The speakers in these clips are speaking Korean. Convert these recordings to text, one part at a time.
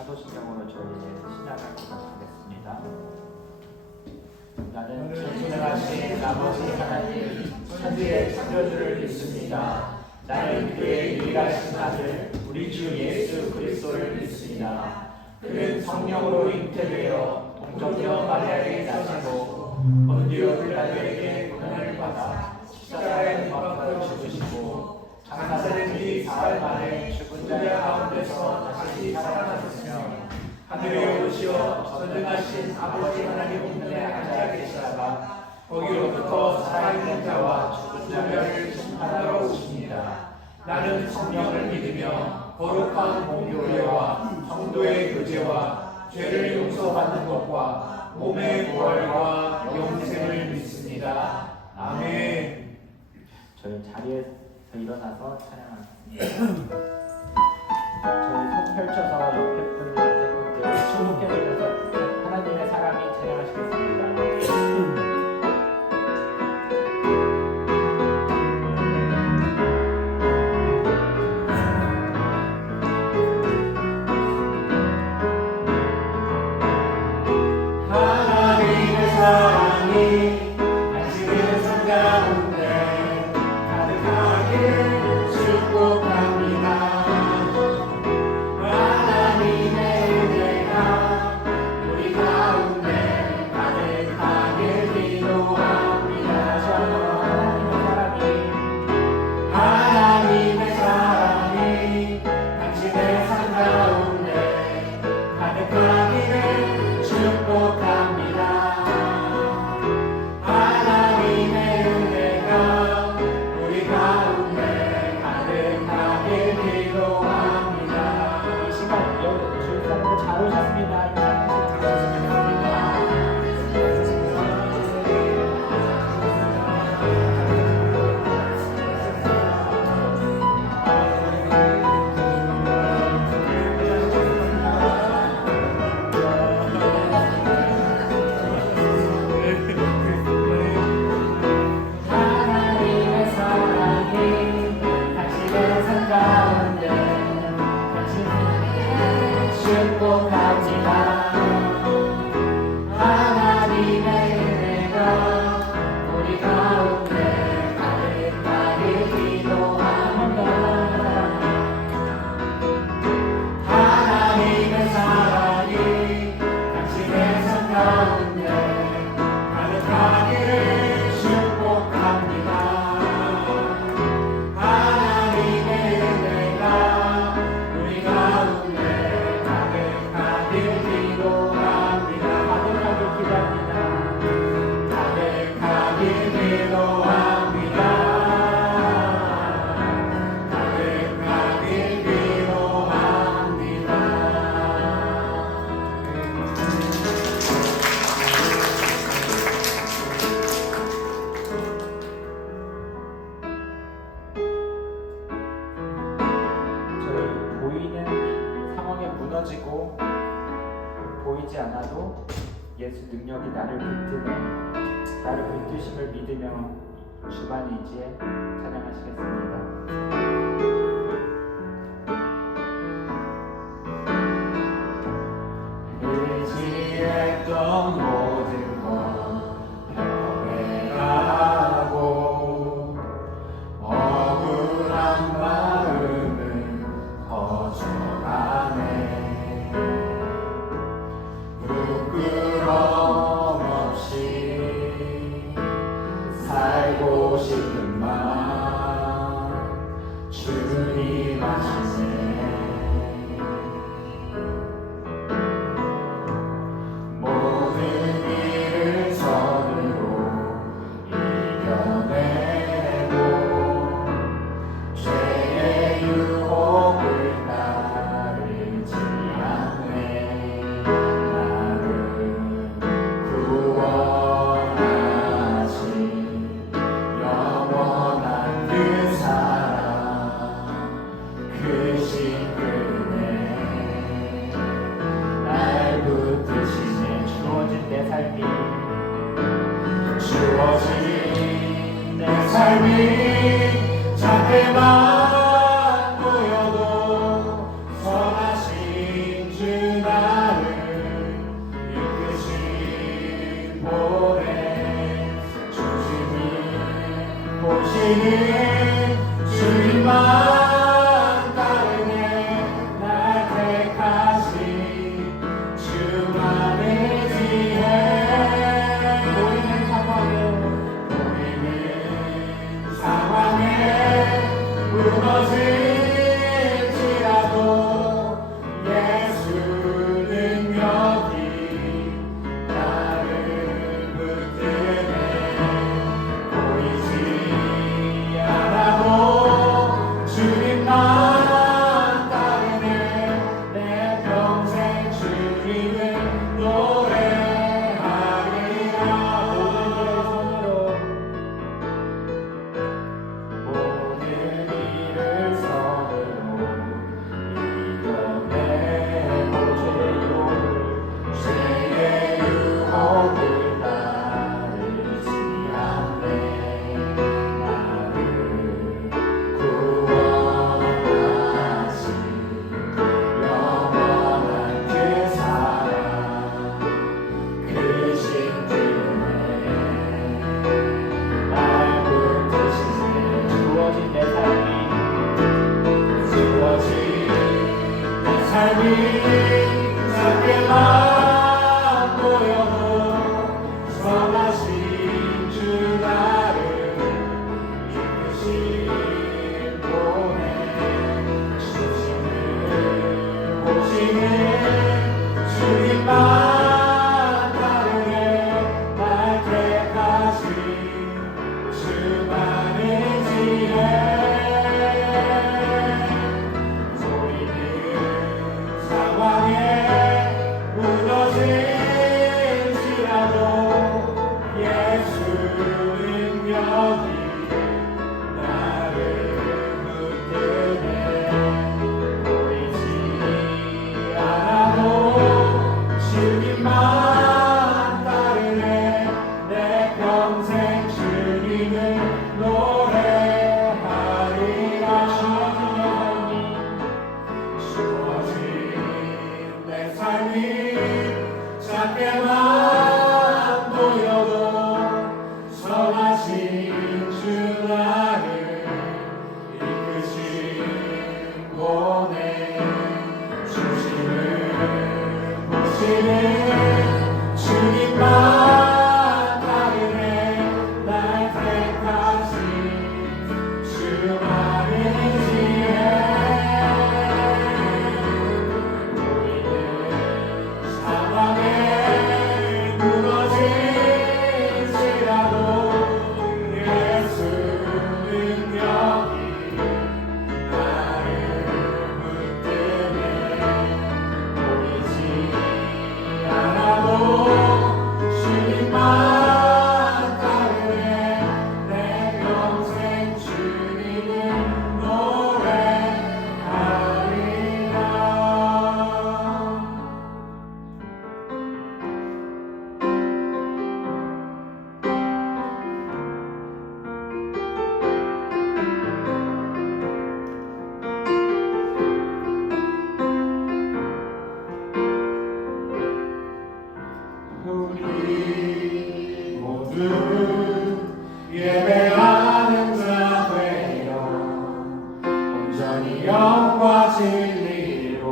사도신경으로 저희 시작하도록 하겠습니다. 나는 전능하신 아버지 하나님 천지의 창조주를 믿습니다. 나는 그의 유일하신 아들 우리 주 예수 그리스도를 믿습니다. 그는 성령으로 잉태되어 동정녀 마리아에게 나시고 본디오 빌라도에게 고난을 받아 십자가에 못 박혀 죽으시고 장사된 뒤 사흘 만에 죽은 자 가운데서 다시 살아나셨으며 하늘에 오르시어 전능하신 아버지 하나님 우편에 앉아 계시다가 거기로부터 살아있는 자와 죽은 자를 심판하러 오십니다. 나는 성령을 믿으며 거룩한 공교회와 성도의 교제와 죄를 용서받는 것과 몸의 부활과 영생을 믿습니다. 아멘. 저희 자리에서 일어나서 찬양하겠습니다. 저희 손 펼쳐서 옆에 분들한테 축복해 드려서 하나님의 사랑이 찬양하시겠습니다. 하나님의 사랑이 당신의 삶 가운데 가득하길 축복합니다. 하나님의 은혜가 우리 가운데 가득하길 기도합니다. 하나님의 사랑이 당신의 삶 가운데 가득하기를 축복합니다. 하나님의 은혜가 우리 가운데 가득하길 기도합니다. 이 시간 주일 사람들 잘 오셨습니다. 하나님의 사랑이 당신의 삶 가운데 당신에게 축복합니다. 하나님의 은혜가 우리 가운데 가득하길 기도합니다. 하나님의 사랑이 당신의 삶 가운데 가득하기를 축복합니다. 하나님의 은혜가 우리 가운데 가득하길 기도합니다. 가득하길 기도합니다. 가득하길 기도합니다. 저희 보이는 상황에 무너지고 보이지 않아도 예수 능력이 나를 붙드네. 나를 붙드심을 믿으며 주만 의지에 찬양하시겠습니다. 의지했던 모든 것 변해가고 억울한 마음은 거절하네. 부끄러움 없이 살고 싶은 마음 주님 아시네. 모든 일을 선으로 이겨내고 죄의 유혹을 따르지 않네. 나를 구원하신 영원한 그 사랑 그 신근에 날 붙드시네. 주어진 내 삶이 주어진 내 삶이 작게만 보여도 선하신 주 삶이 작게만 보여도 선하신 주 나를 이끄신 보내 주시는 보시는 주님만 따르네 날 택하신 주만의 지혜 보이는 상황에 무너질지라도 예수 능력이 나를 붙드네 보이지 않아도 주님만 따르네 내 평생 주님을 노래하리라 주어진 내 삶이 작게만 보여도 선하신 주 나를 이끄신 보내 주시는 보시는 주님만 따르네 날 택하신 주만의 지혜 보이는 상황에 무너질지라도 예수 능력이 나를 붙드네 보이지 않아도 주님만 따르네 내 평생 주님을 노래하리라 우리 모두 예배하는 자 되어 온전히 영과 진리로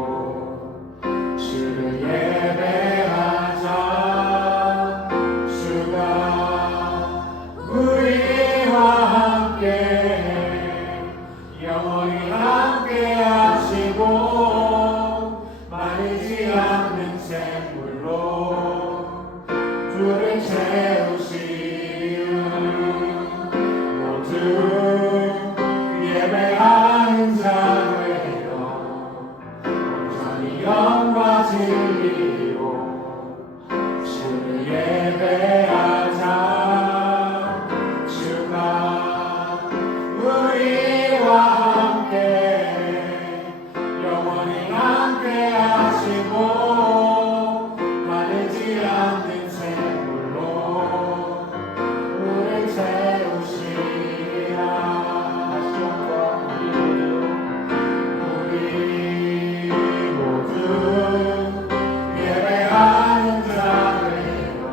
주를 예배하자 주가 우리와 함께 영원히 함께 하시고 마르지 않는 샘물로 불을 채우시는 모두 예배하는 자 되어 온전히 영과 진리로 주를 예배하자 주가 우리와 함께 영원히 함께 하시고 마르지 않는 샘물로 우리를 채우시리라 다시 한번 우리 모두 예배하는 자 되어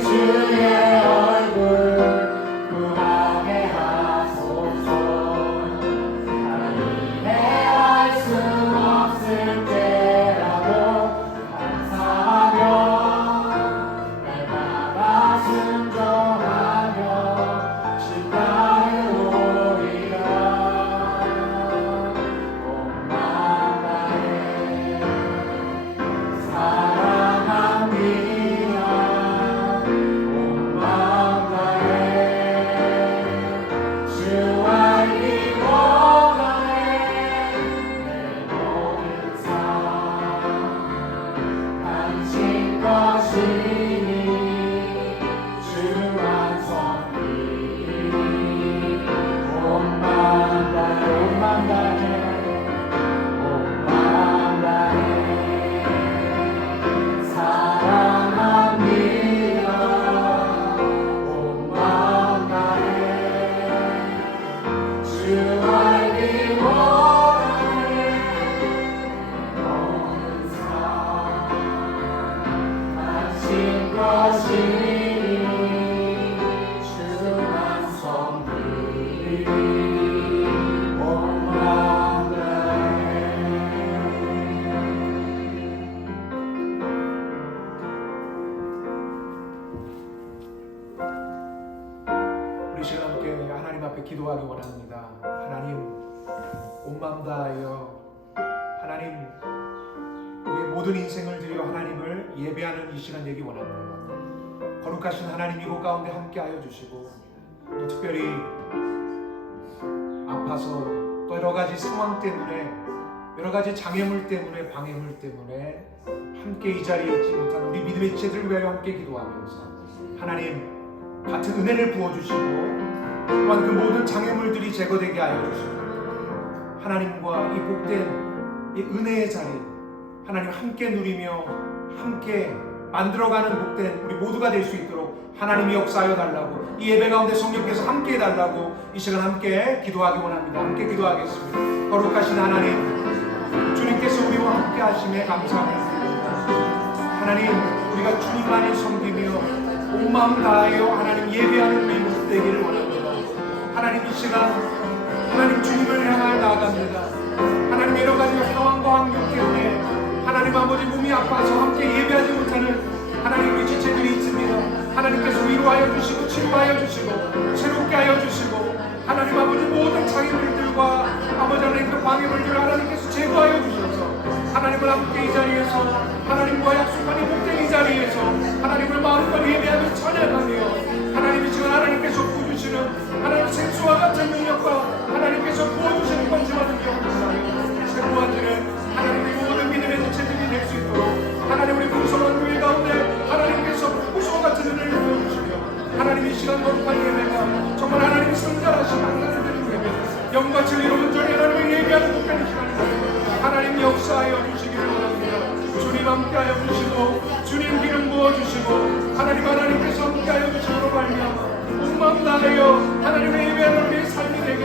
주의 얼굴 구하게 하소서. 하나님 대할 수 없을 때라도 감사하며 날마다 순종하며 주 따르오리라. 온 마음 다해 사랑합니다. 온 마음 다해 주와 이루어 가네. 내 모든 삶 당신 것이니 주 완성이니. 온 마음 다해 온 마음 다해 온 마음 다해 사랑합니다. 온 마음 다해 주와 이루어 가네. 모든 삶 당신 것이니 주 완성이니. 온 마음 다해. 우리 시간 함께 하나님 앞에 기도하기 원합니다. 하나님, 온 마음 다하여 하나님 우리의 모든 인생을 드려 하나님을 예배하는 이 시간 되기 원합니다. 거룩하신 하나님 이곳 가운데 함께하여 주시고, 또 특별히 아파서 또 여러 가지 상황 때문에, 여러 가지 장애물 때문에, 방해물 때문에 함께 이 자리에 있지 못한 우리 믿음의 지체들을 위하여 함께 기도하면서 하나님 같은 은혜를 부어주시고, 또한 그 모든 장애물들이 제거되게 하여 주시고, 하나님과 이 복된 이 은혜의 자리 하나님 함께 누리며 함께 만들어가는 복된 우리 모두가 될 수 있도록 하나님이 역사하여 달라고, 이 예배 가운데 성령께서 함께 해달라고 이 시간 함께 기도하기 원합니다. 함께 기도하겠습니다. 거룩하신 하나님, 주님께서 우리와 함께 하심에 감사합니다. 하나님, 우리가 주님만을 섬기며 온 마음 다하여 하나님 예배하는 우리 모두 되기를 원합니다. 하나님, 이 시간 하나님 주님을 향하여 나아갑니다. 하나님, 여러 가지 상황과 환경 때문에 하나님 아버지 몸이 아파서 함께 예배하지 못하는 하나님 우리 지체들이 있습니다. 하나님께서 위로하여 주시고 치료하여 주시고 새롭게 하여 주시고, 하나님 아버지 모든 장애물들과 아버지 하나님 그 방해물들을 하나님께서 제거하여 주셔서 하나님을 함께 이 자리에서 하나님과 약속한 이 복된 이 자리에서 하나님을 마음껏 예배하며 찬양하며, 하나님 이 시간 하나님께서 부어주시는 하나님 생수와 같은 능력과 하나님께서 부어주시는 권세와 능력을 통하여 새로워지는 하나님의 모든 믿음의 지체들이 될 수 있도록 하나님 우리 풍성한 교회 가운데 하나님께서 풍성과 같은 은혜를 부어주시며, 하나님 이 시간 거룩한 예배가 정말 하나님이 성장하신 하나님의 예배, 영과 진리로 온전히 하나님을 예배하는 복된 시간입니다. 하나님 역사하여 주시기를 원합니다. 주님 함께하여 주시고 주님 기름 부어주시고 하나님께서 함께하여 주시므로 말미암아 온 마음 다하여 하나님의 예배하는 우리의 삶이 되게,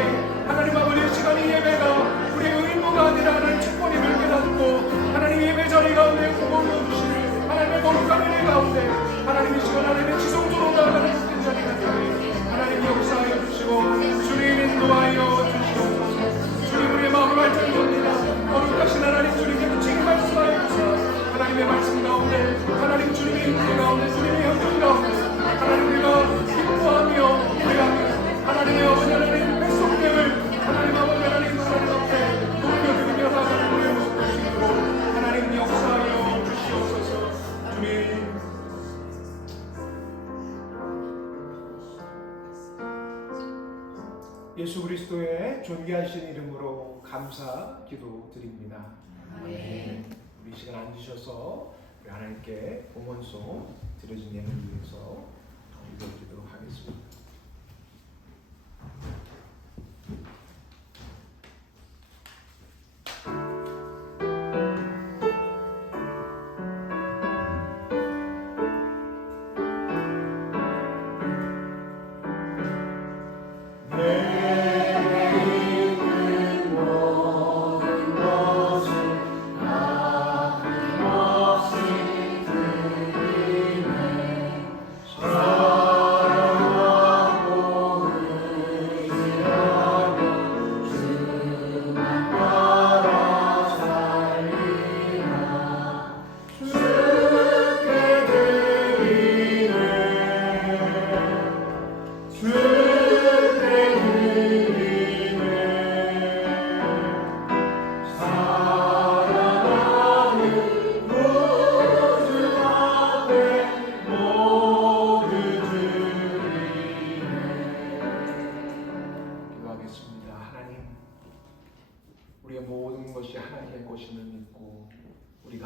하나님 아버지의 시간 이 예배가 우리의 의무가 아니라 하나님 축복임을 깨닫고 하나님 예배 자리 가운데 구원을 주시는 하나님의 거룩한 은혜 가운데 하나님 이 시간 하나님의 지성소로 나아가는 복된 자리가 되게 하나님 역사하여 주시고 주님 인도하여 주시옵소서. 주님 우리의 마음을 활짝입니다. 거룩하신 하나님 주님께 붙이게 말씀하여 주시옵소서. 하나님의 말씀 가운데 하나님 주님의 인재 가운데 주님의 형편 가운데 하나님 우리가 기뻐하며 우리가 하나님의 아버지 하나님 백성됨을 하나님 아버지 하나님 앞에 높여드리며 나아가는 우리의 모습 되시도록 하나님 역사하여 주시옵소서. 주님 예수 그리스도의 존귀하신 이름으로 감사 기도드립니다. 아멘. 우리 시간 앉으셔서 우리 하나님께 봉헌송 드려진 예물 위해서 기도드리도록 하겠습니다.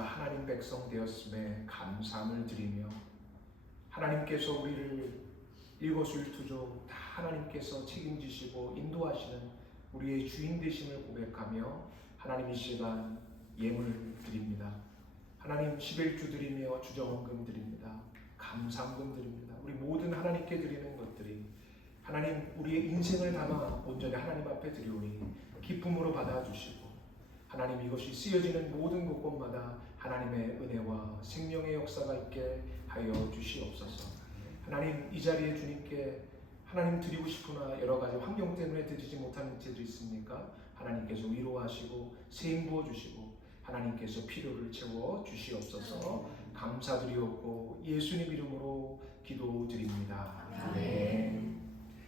우리가 하나님 백성 되었음에 감사함을 드리며 하나님께서 우리를 일거수일투족 다 하나님께서 책임지시고 인도하시는 우리의 주인 되심을 고백하며 하나님 이 시간 예물 드립니다. 하나님 11주 드리며 주정헌금 드립니다. 감사헌금 드립니다. 우리 모든 하나님께 드리는 것들이 하나님 우리의 인생을 담아 온전히 하나님 앞에 드리오니 기쁨으로 받아주시고 하나님 이것이 쓰여지는 모든 곳곳마다 하나님의 은혜와 생명의 역사가 있게 하여 주시옵소서. 하나님 이 자리에 주님께 하나님 드리고 싶으나 여러 가지 환경 때문에 드리지 못하는 죄들이 있습니까? 하나님께서 위로하시고 세임 부어주시고 하나님께서 필요를 채워 주시옵소서. 감사드리옵고 예수님 이름으로 기도드립니다. 아멘.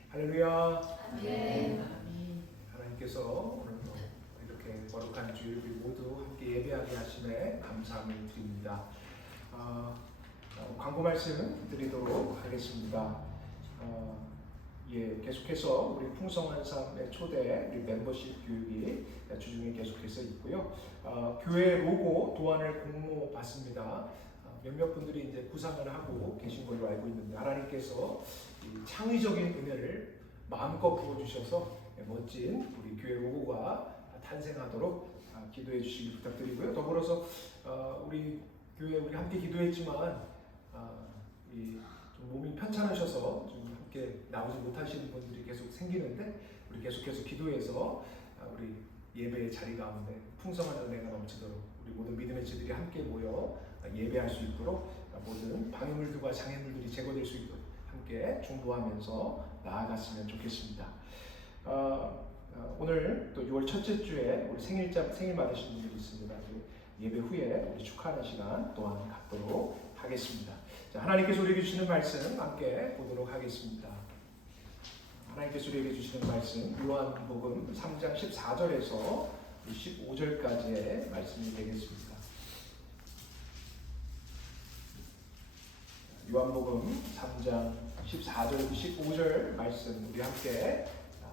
할렐루야. 아멘. 하나님께서 오늘도 이렇게 거룩한 주일 우리 모두 함께 예배하게 하심에 감사함을 드립니다. 광고 말씀 드리도록 하겠습니다. 계속해서 우리 풍성한 삶의 초대 우리 멤버십 교육이 주중에 계속해서 있고요. 교회 로고 도안을 공모 받습니다. 몇몇 분들이 이제 구상을 하고 계신 걸로 알고 있는데 하나님께서 이 창의적인 은혜를 마음껏 부어주셔서 멋진 우리 교회 로고가 탄생하도록 기도해 주시기 부탁드리고요. 더불어서 우리 교회 우리 함께 기도했지만 좀 몸이 편찮으셔서 좀 함께 나오지 못하시는 분들이 계속 생기는데 우리 계속해서 기도해서 우리 예배의 자리 가운데 풍성한 은혜가 넘치도록 우리 모든 믿음의 지들이 함께 모여 예배할 수 있도록 모든 방해물들과 장애물들이 제거될 수 있도록 함께 중보하면서 나아갔으면 좋겠습니다. 오늘 또 6월 첫째 주에 우리 생일 받으신 분들이 있습니다. 예배 후에 우리 축하하는 시간 또한 갖도록 하겠습니다. 자, 하나님께서 우리에게 주시는 말씀 함께 보도록 하겠습니다. 하나님께서 우리에게 주시는 말씀 요한복음 3장 14절에서 15절까지의 말씀이 되겠습니다. 요한복음 3장 14절 15절 말씀 우리 함께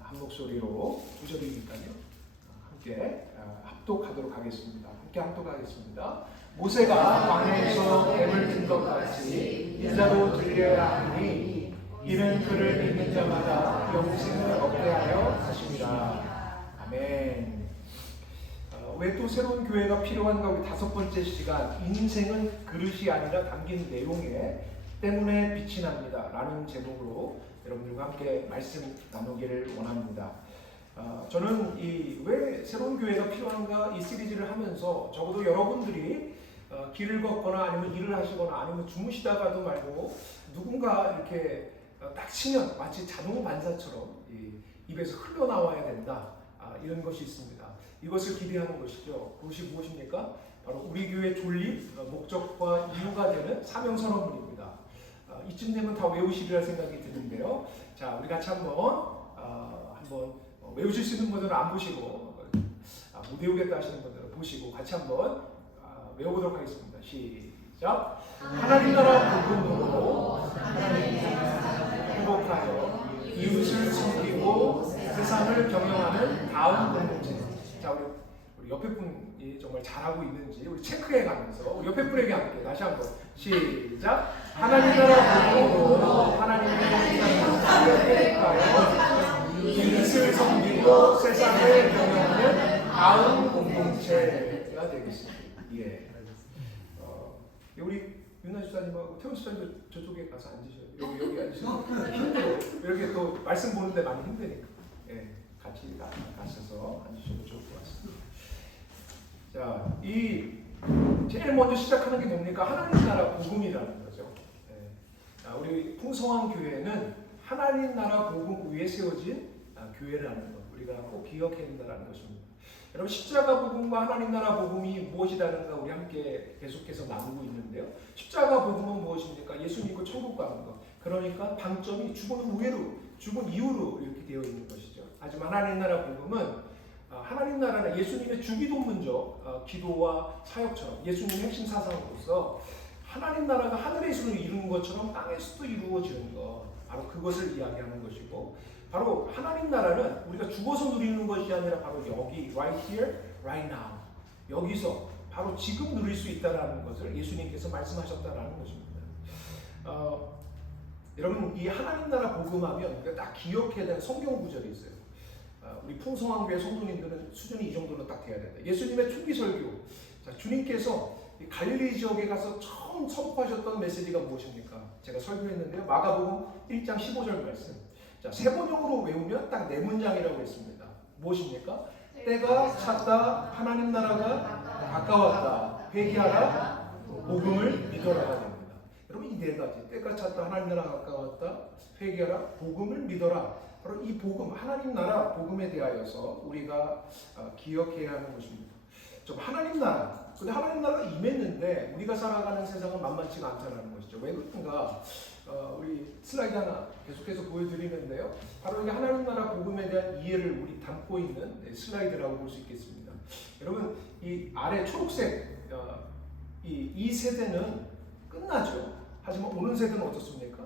한 목소리로 2절이니까요. 함께 합독하도록 하겠습니다. 함께 합독하겠습니다. 모세가 광야에서 뱀을 든 것 같이 인자도 들려야 하니 이는 그를 믿는 자마다 영생을 얻게 하려 하심이라. 아멘. 왜 또 새로운 교회가 필요한가? 우리 5번째 시간 인생은 그릇이 아니라 담긴 내용에 때문에 빛이 납니다 라는 제목으로 여러분들과 함께 말씀 나누기를 원합니다. 저는 왜 새로운 교회가 필요한가 이 시리즈를 하면서 적어도 여러분들이 길을 걷거나 아니면 일을 하시거나 아니면 주무시다가도 말고 누군가 이렇게 딱 치면 마치 자동 반사처럼 입에서 흘러나와야 된다 이런 것이 있습니다. 이것을 기대하는 것이죠. 그것이 무엇입니까? 바로 우리 교회 존립, 목적과 이유가 되는 사명선언문입니다. 이쯤 되면 다 외우시리라 생각이 드는데요. 자, 우리 같이 한번 외우실 수 있는 분들은 안 보시고 못 외우겠다 하시는 분들은 보시고 같이 한번 외워보도록 하겠습니다. 시작! 하나님 나라 복음으로 행복하여 이웃을 섬기고 세상을 경영하는 다음 공동체. 자, 우리 옆에 분이 정말 잘하고 있는지 우리 체크해 가면서 우리 옆에 분에게 함께 다시 한번 시작! 하나님 나라 복음으로 하나님의 세상을 행복하여 이웃을 섬기고 세상을 경영하는 다음 공동체가 되겠습니다. 예. 우리 윤아 집사님하고 태훈 집사님도 저쪽에 가서 앉으셔요. 여기 앉으시면 힘들어요. 이렇게 또 말씀 보는데 많이 힘드니까. 예. 같이 가셔서 앉으시면 좋을 것 같습니다. 자, 제일 먼저 시작하는 게 뭡니까? 하나님 나라 복음이라는 거죠. 예. 우리 풍성한 교회는 하나님 나라 복음 위에 세워진 교회라는 것 우리가 꼭 기억해야 된다는 것입니다. 여러분 십자가 복음과 하나님 나라 복음이 무엇이라는가 우리 함께 계속해서 나누고 있는데요. 십자가 복음은 무엇입니까? 예수 믿고 천국 가는 것. 그러니까 방점이 죽은 이후로 이렇게 되어 있는 것이죠. 하지만 하나님 나라 복음은 하나님 나라는 예수님의 주기도문적 기도와 사역처럼 예수님의 핵심 사상으로서 하나님 나라가 하늘에서도 이루는 것처럼 땅에서도 이루어지는 것 바로 그것을 이야기하는 것이고 바로 하나님 나라는 우리가 죽어서 누리는 것이 아니라 바로 여기 right here, right now 여기서 바로 지금 누릴 수 있다는 것을 예수님께서 말씀하셨다는 것입니다. 여러분, 이 하나님 나라 복음하면 딱 기억해야 되는 성경 구절이 있어요. 우리 풍성한 교회 성도님들은 수준이 이 정도는 딱 돼야 된다. 예수님의 초기 설교, 주님께서 갈릴리 지역에 가서 처음 선포하셨던 메시지가 무엇입니까? 제가 설교했는데요. 마가복음 1장 15절 말씀. 자, 세 번역으로 외우면 딱 네 문장이라고 했습니다. 무엇입니까? 때가 찼다, 하나님 나라가 가까웠다, 회개하라, 복음을 믿어라가 됩니다. 여러분, 이 네 가지, 때가 찼다, 하나님 나라가 가까웠다, 회개하라, 복음을 믿어라. 바로 이 복음, 하나님 나라 복음에 대하여서 우리가 기억해야 하는 것입니다. 좀 하나님 나라, 근데 하나님 나라가 임했는데 우리가 살아가는 세상은 만만치가 않다는 것이죠. 왜 그런가? 우리 슬라이드 하나 계속해서 보여드리는데요. 바로 이게 하나님 나라 복음에 대한 이해를 우리 담고 있는 슬라이드라고 볼 수 있겠습니다. 여러분, 이 아래 초록색 이 세대는 끝나죠. 하지만 오는 세대는 어떻습니까?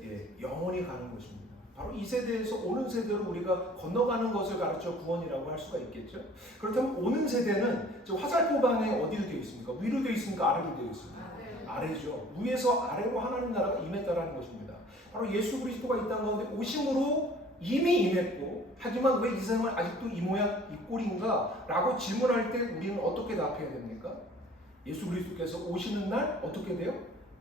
예, 영원히 가는 것입니다. 바로 이 세대에서 오는 세대로 우리가 건너가는 것을 가르쳐 구원이라고 할 수가 있겠죠. 그렇다면 오는 세대는 화살표방에 어디로 되어 있습니까? 위로 되어 있습니까? 아래로 되어 있습니까? 아래죠. 위에서 아래로 하나님 나라가 임했다라는 것입니다. 바로 예수 그리스도가 이 땅 가운데 오심으로 이미 임했고, 하지만 왜 이 세상은 아직도 이 모양 이 꼴인가? 라고 질문할 때 우리는 어떻게 답해야 됩니까? 예수 그리스도께서 오시는 날 어떻게 돼요?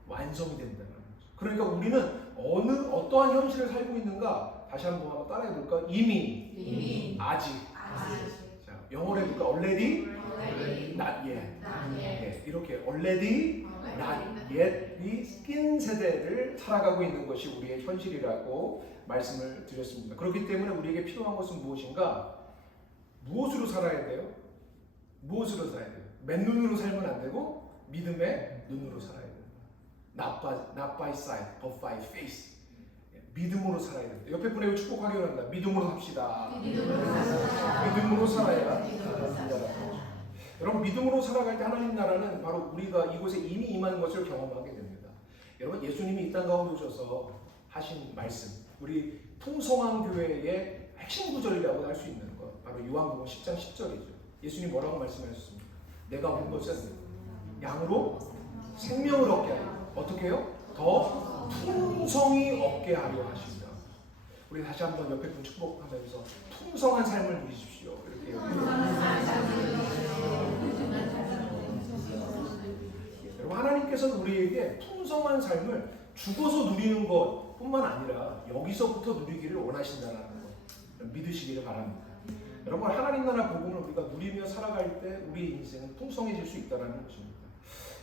완성이 된다는 거죠. 그러니까 우리는 어떠한 현실을 살고 있는가? 다시 한번 따라해 볼까? 이미, 아직. 자, 영어로 해볼까? already, not yet. 네, 이렇게 already, not yet 이 낀 세대를 살아가고 있는 것이 우리의 현실이라고 말씀을 드렸습니다. 그렇기 때문에 우리에게 필요한 것은 무엇인가? 무엇으로 살아야 돼요? 무엇으로 살아야 돼요? 맨눈으로 살면 안 되고 믿음의 눈으로 살아야 됩니다. Not by sight, but by faith. 믿음으로 살아야 됩니다. 옆에 분에게 축복하기 원합니다. 믿음으로 삽시다. 믿음으로 살아야 된다. 여러분, 믿음으로 살아갈 때 하나님 나라는 바로 우리가 이곳에 이미 임한 것을 경험하게 됩니다. 여러분, 예수님이 이 땅 가운데 오셔서 하신 말씀, 우리 풍성한 교회의 핵심 구절이라고 할 수 있는 것, 바로 요한복음 10장 10절이죠. 예수님 뭐라고 말씀하셨습니까? 내가 온 것은 양으로 생명을 얻게 하려. 어떻게 해요? 더 풍성히 얻게 하려 하십니다. 우리 다시 한번 옆에 분 축복하면서 풍성한 삶을 누리십시오. 이렇게 여러분, 하나님께서는 우리에게 풍성한 삶을 죽어서 누리는 것뿐만 아니라 여기서부터 누리기를 원하신다는 것 믿으시기를 바랍니다. 여러분, 하나님 나라 복음을 우리가 누리며 살아갈 때 우리의 인생은 풍성해질 수 있다는 것입니다.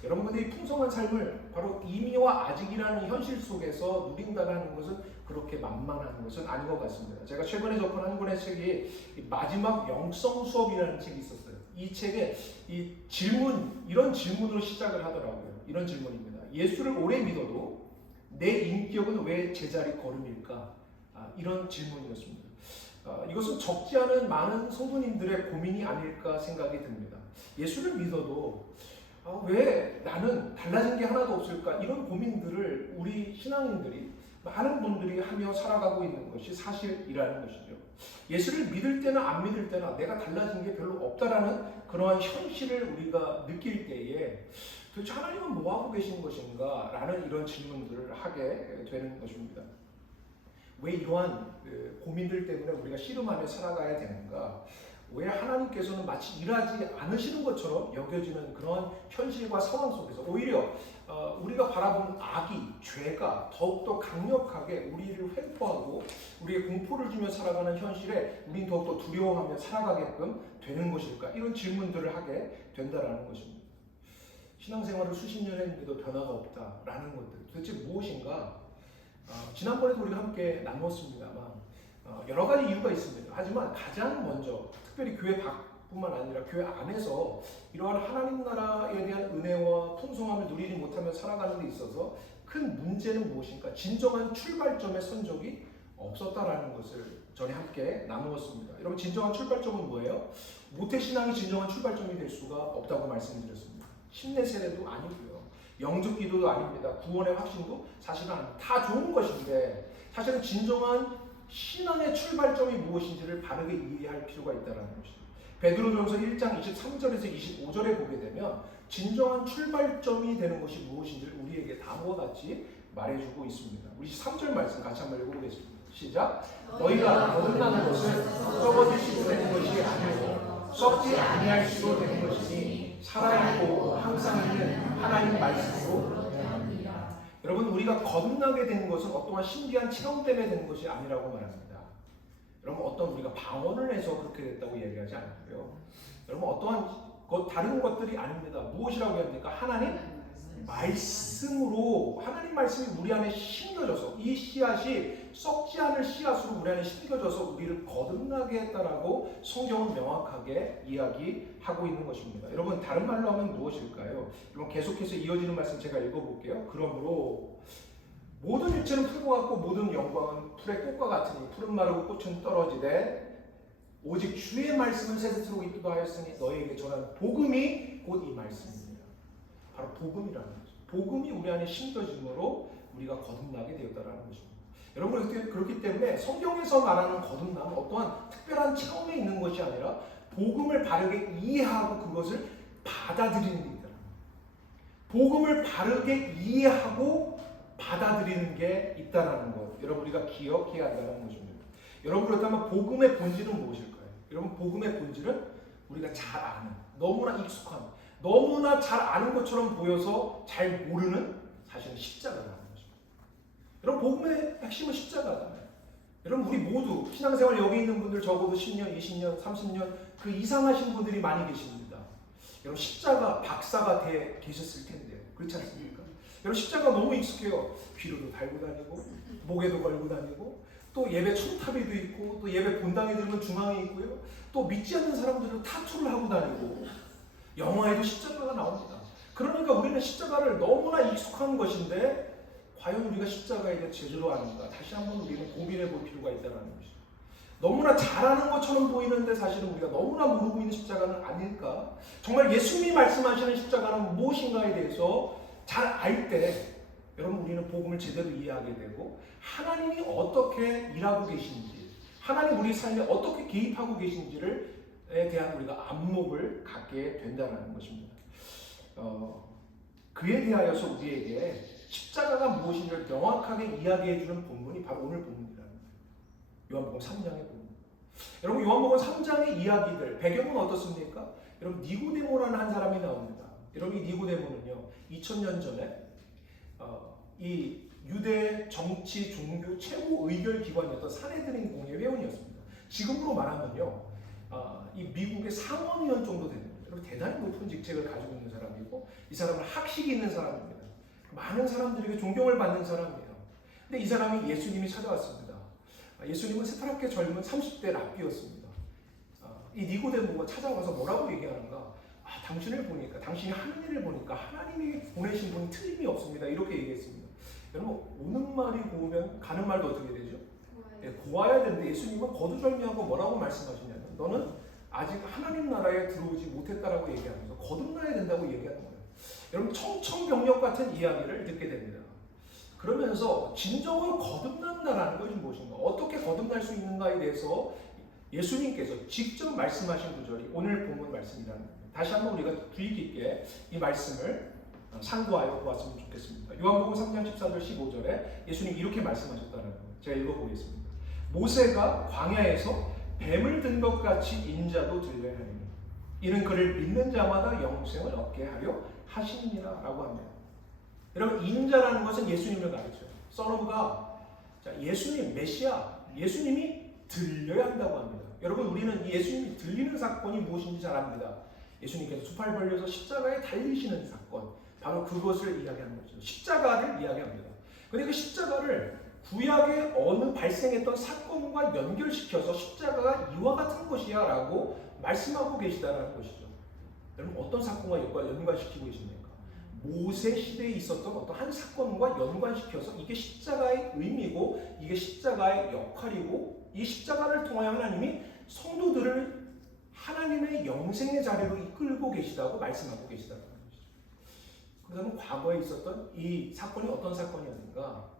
여러분, 근데 이 풍성한 삶을 바로 이미와 아직이라는 현실 속에서 누린다는 것은 그렇게 만만한 것은 아닌 것 같습니다. 제가 최근에 접한 한 권의 책이 마지막 영성 수업이라는 책이 있었어요. 이 책에 이 질문, 이런 질문으로 시작을 하더라고요. 이런 질문입니다. 예수를 오래 믿어도 내 인격은 왜 제자리 걸음일까? 이런 질문이었습니다. 이것은 적지 않은 많은 성도님들의 고민이 아닐까 생각이 듭니다. 예수를 믿어도 왜 나는 달라진 게 하나도 없을까? 이런 고민들을 우리 신앙인들이, 많은 분들이 하며 살아가고 있는 것이 사실이라는 것이죠. 예수를 믿을 때나 안 믿을 때나 내가 달라진 게 별로 없다라는 그러한 현실을 우리가 느낄 때에 도대체 하나님은 뭐하고 계신 것인가? 라는 이런 질문들을 하게 되는 것입니다. 왜 이러한 고민들 때문에 우리가 씨름하며 살아가야 되는가? 왜 하나님께서는 마치 일하지 않으시는 것처럼 여겨지는 그런 현실과 상황 속에서 오히려 우리가 바라보는 악이, 죄가 더욱더 강력하게 우리를 횡포하고 우리의 공포를 주며 살아가는 현실에 우린 더욱더 두려워하며 살아가게끔 되는 것일까? 이런 질문들을 하게 된다는 것입니다. 신앙생활을 수십 년 했는데도 변화가 없다라는 것들, 도대체 무엇인가? 지난번에도 우리가 함께 나눴습니다만 여러 가지 이유가 있습니다. 하지만 가장 먼저 특별히 교회 밖뿐만 아니라 교회 안에서 이러한 하나님 나라에 대한 은혜와 풍성함을 누리지 못하며 살아가는 데 있어서 큰 문제는 무엇인가? 진정한 출발점의 선적이 없었다라는 것을 전에 함께 나누었습니다. 여러분, 진정한 출발점은 뭐예요? 모태신앙이 진정한 출발점이 될 수가 없다고 말씀드렸습니다. 심내 세례도 아니고요. 영적 기도도 아닙니다. 구원의 확신도 사실은 다 좋은 것인데 사실은 진정한 신앙의 출발점이 무엇인지를 바르게 이해할 필요가 있다는 것입니다. 베드로전서 1장 23절에서 25절에 보게 되면 진정한 출발점이 되는 것이 무엇인지를 우리에게 다음과 같이 말해주고 있습니다. 우리 3절 말씀 같이 한번 읽어보겠습니다. 시작. 너희가 거듭나는 것은 썩어지시고 되는 것이 아니고 썩지 아니할수록 되는 것이니 살아있고 항상 있는 하나님 말씀으로. 여러분, 우리가 거듭나게 되는 것은 어떠한 신비한 체험 때문에 되는 것이 아니라고 말합니다. 여러분, 어떤 우리가 방언을 해서 그렇게 됐다고 얘기하지 않고요. 여러분, 어떠한 다른 것들이 아닙니다. 무엇이라고 해야 됩니까? 하나님 말씀으로, 하나님 말씀이 우리 안에 심겨져서, 이 씨앗이 썩지 않을 씨앗으로 우리 안에 심겨져서 우리를 거듭나게 했다라고 성경은 명확하게 이야기하고 있는 것입니다. 여러분, 다른 말로 하면 무엇일까요? 여러분, 계속해서 이어지는 말씀 제가 읽어볼게요. 그러므로 모든 일체는 풀과 같고 모든 영광은 풀의 꽃과 같으니 풀은 마르고 꽃은 떨어지되 오직 주의 말씀은 새새스로 있기도 하였으니 너희에게 전한 복음이 곧 이 말씀입니다. 바로 복음이라는 거죠. 복음이 우리 안에 심겨짐으로 우리가 거듭나게 되었다는 것입니다. 여러분, 그렇기 때문에 성경에서 말하는 거듭남은 어떠한 특별한 체험에 있는 것이 아니라 복음을 바르게 이해하고 그것을 받아들이는 게 있다. 복음을 바르게 이해하고 받아들이는 게 있다는 것, 여러분, 우리가 기억해야 한다는 것입니다. 여러분, 그렇다면 복음의 본질은 무엇일까요? 여러분, 복음의 본질은 우리가 잘 아는, 너무나 익숙한, 너무나 잘 아는 것처럼 보여서 잘 모르는 사실은 십자가라는 것입니다. 여러분, 복음의 핵심은 십자가잖아요. 여러분, 우리 모두 신앙생활 여기 있는 분들 적어도 10년, 20년, 30년 그 이상하신 분들이 많이 계십니다. 여러분, 십자가 박사가 계셨을 텐데요. 그렇지 않습니까? 여러분, 십자가 너무 익숙해요. 귀로도 달고 다니고 목에도 걸고 다니고 또 예배 첨탑에도 있고 또 예배 본당에 들면 중앙에 있고요. 또 믿지 않는 사람들은 타투를 하고 다니고 영화에도 십자가가 나옵니다. 그러니까 우리는 십자가를 너무나 익숙한 것인데 과연 우리가 십자가에 대해 제대로 아는가? 다시 한번 우리는 고민해 볼 필요가 있다는 것이죠. 너무나 잘하는 것처럼 보이는데 사실은 우리가 너무나 모르고 있는 십자가는 아닐까? 정말 예수님이 말씀하시는 십자가는 무엇인가에 대해서 잘 알 때 여러분, 우리는 복음을 제대로 이해하게 되고 하나님이 어떻게 일하고 계신지, 하나님 우리 삶에 어떻게 개입하고 계신지에 대한 우리가 안목을 갖게 된다는 것입니다. 그에 대하여서 우리에게 십자가가 무엇인지를 명확하게 이야기해주는 본문이 바로 오늘 본문이라는 거예요. 요한복음 3장의 본문. 여러분, 요한복음 3장의 이야기들 배경은 어떻습니까? 여러분, 니고데모라는 한 사람이 나옵니다. 여러분, 이 니고데모는요 2000년 전에 이 유대 정치 종교 최고 의결 기관이었던 사내드린 공회 회원이었습니다. 지금으로 말하면요 이 미국의 상원의원 정도 되는 거예요. 여러분, 대단히 높은 직책을 가지고 있는 사람이고 이 사람은 학식이 있는 사람입니다. 많은 사람들에게 존경을 받는 사람이에요. 근데 이 사람이 예수님이 찾아왔습니다. 예수님은 새파랗게 젊은 30대 랍비였습니다. 이 니고데모가 찾아와서 뭐라고 얘기하는가? 당신을 보니까, 당신이 하는 일을 보니까 하나님이 보내신 분이 틀림이 없습니다. 이렇게 얘기했습니다. 여러분, 오는 말이 고우면 가는 말도 어떻게 되죠? 고와야 되는데 예수님은 거두절미하고 뭐라고 말씀하시냐면 너는 아직 하나님 나라에 들어오지 못했다라고 얘기하면서 거듭나야 된다고 얘기하는 거예요. 여러분, 청천벽력 같은 이야기를 듣게 됩니다. 그러면서 진정으로 거듭난다라는 것이 무엇인가? 어떻게 거듭날 수 있는가에 대해서 예수님께서 직접 말씀하신 구절이 오늘 본문 말씀이라는 겁니다. 다시 한번 우리가 주의 깊게 이 말씀을 상고하여 보았으면 좋겠습니다. 요한복음 3장 14절 15절에 예수님 이렇게 말씀하셨다는 거예요. 제가 읽어보겠습니다. 모세가 광야에서 뱀을 든 것 같이 인자도 들려야 하니 이는 그를 믿는 자마다 영생을 얻게 하려 하시니라 라고 합니다. 여러분, 인자라는 것은 예수님을 가르쳐요. 선오브가 예수님, 메시아, 예수님이 들려야 한다고 합니다. 여러분, 우리는 이 예수님이 들리는 사건이 무엇인지 잘 압니다. 예수님께서 수팔 벌려서 십자가에 달리시는 사건, 바로 그것을 이야기하는 거죠. 십자가를 이야기합니다. 그런데 그 십자가를 구약에 어느 발생했던 사건과 연결시켜서 십자가가 이와 같은 것이야 라고 말씀하고 계시다는 것이죠. 여러분, 어떤 사건과 연관시키고 계십니까? 모세 시대에 있었던 어떤 한 사건과 연관시켜서 이게 십자가의 의미고 이게 십자가의 역할이고 이 십자가를 통하여 하나님이 성도들을 하나님의 영생의 자리로 이끌고 계시다고 말씀하고 계시다는 것이죠. 그러면 과거에 있었던 이 사건이 어떤 사건이었는가?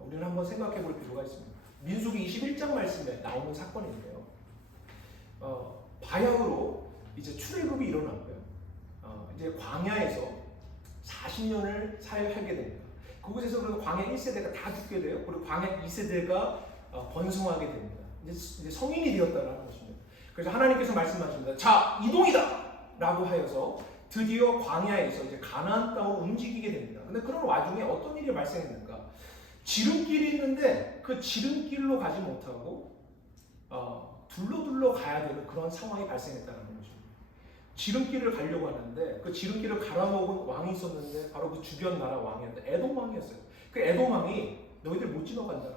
우리는 한번 생각해 볼 필요가 있습니다. 민수기 21장 말씀에 나오는 사건인데요. 바야흐로 이제 출애굽이 일어나고요. 이제 광야에서 40년을 사역하게 됩니다. 그곳에서 그리고 광야 1세대가 다 죽게 돼요. 그리고 광야 2세대가 번성하게 됩니다. 이제 성인이 되었다는 것입니다. 그래서 하나님께서 말씀하십니다. 자, 이동이다! 라고 하여서 드디어 광야에서 이제 가나안 땅으로 움직이게 됩니다. 근데 그런 와중에 어떤 일이 발생했는가? 지름길이 있는데 그 지름길로 가지 못하고 둘러 가야 되는 그런 상황이 발생했다는 것입니다. 지름길을 가려고 하는데 그 지름길을 갈아먹은 왕이 있었는데 바로 그 주변 나라 왕이었는데 에돔 왕이었어요. 그 에돔 왕이 너희들 못 지나간다.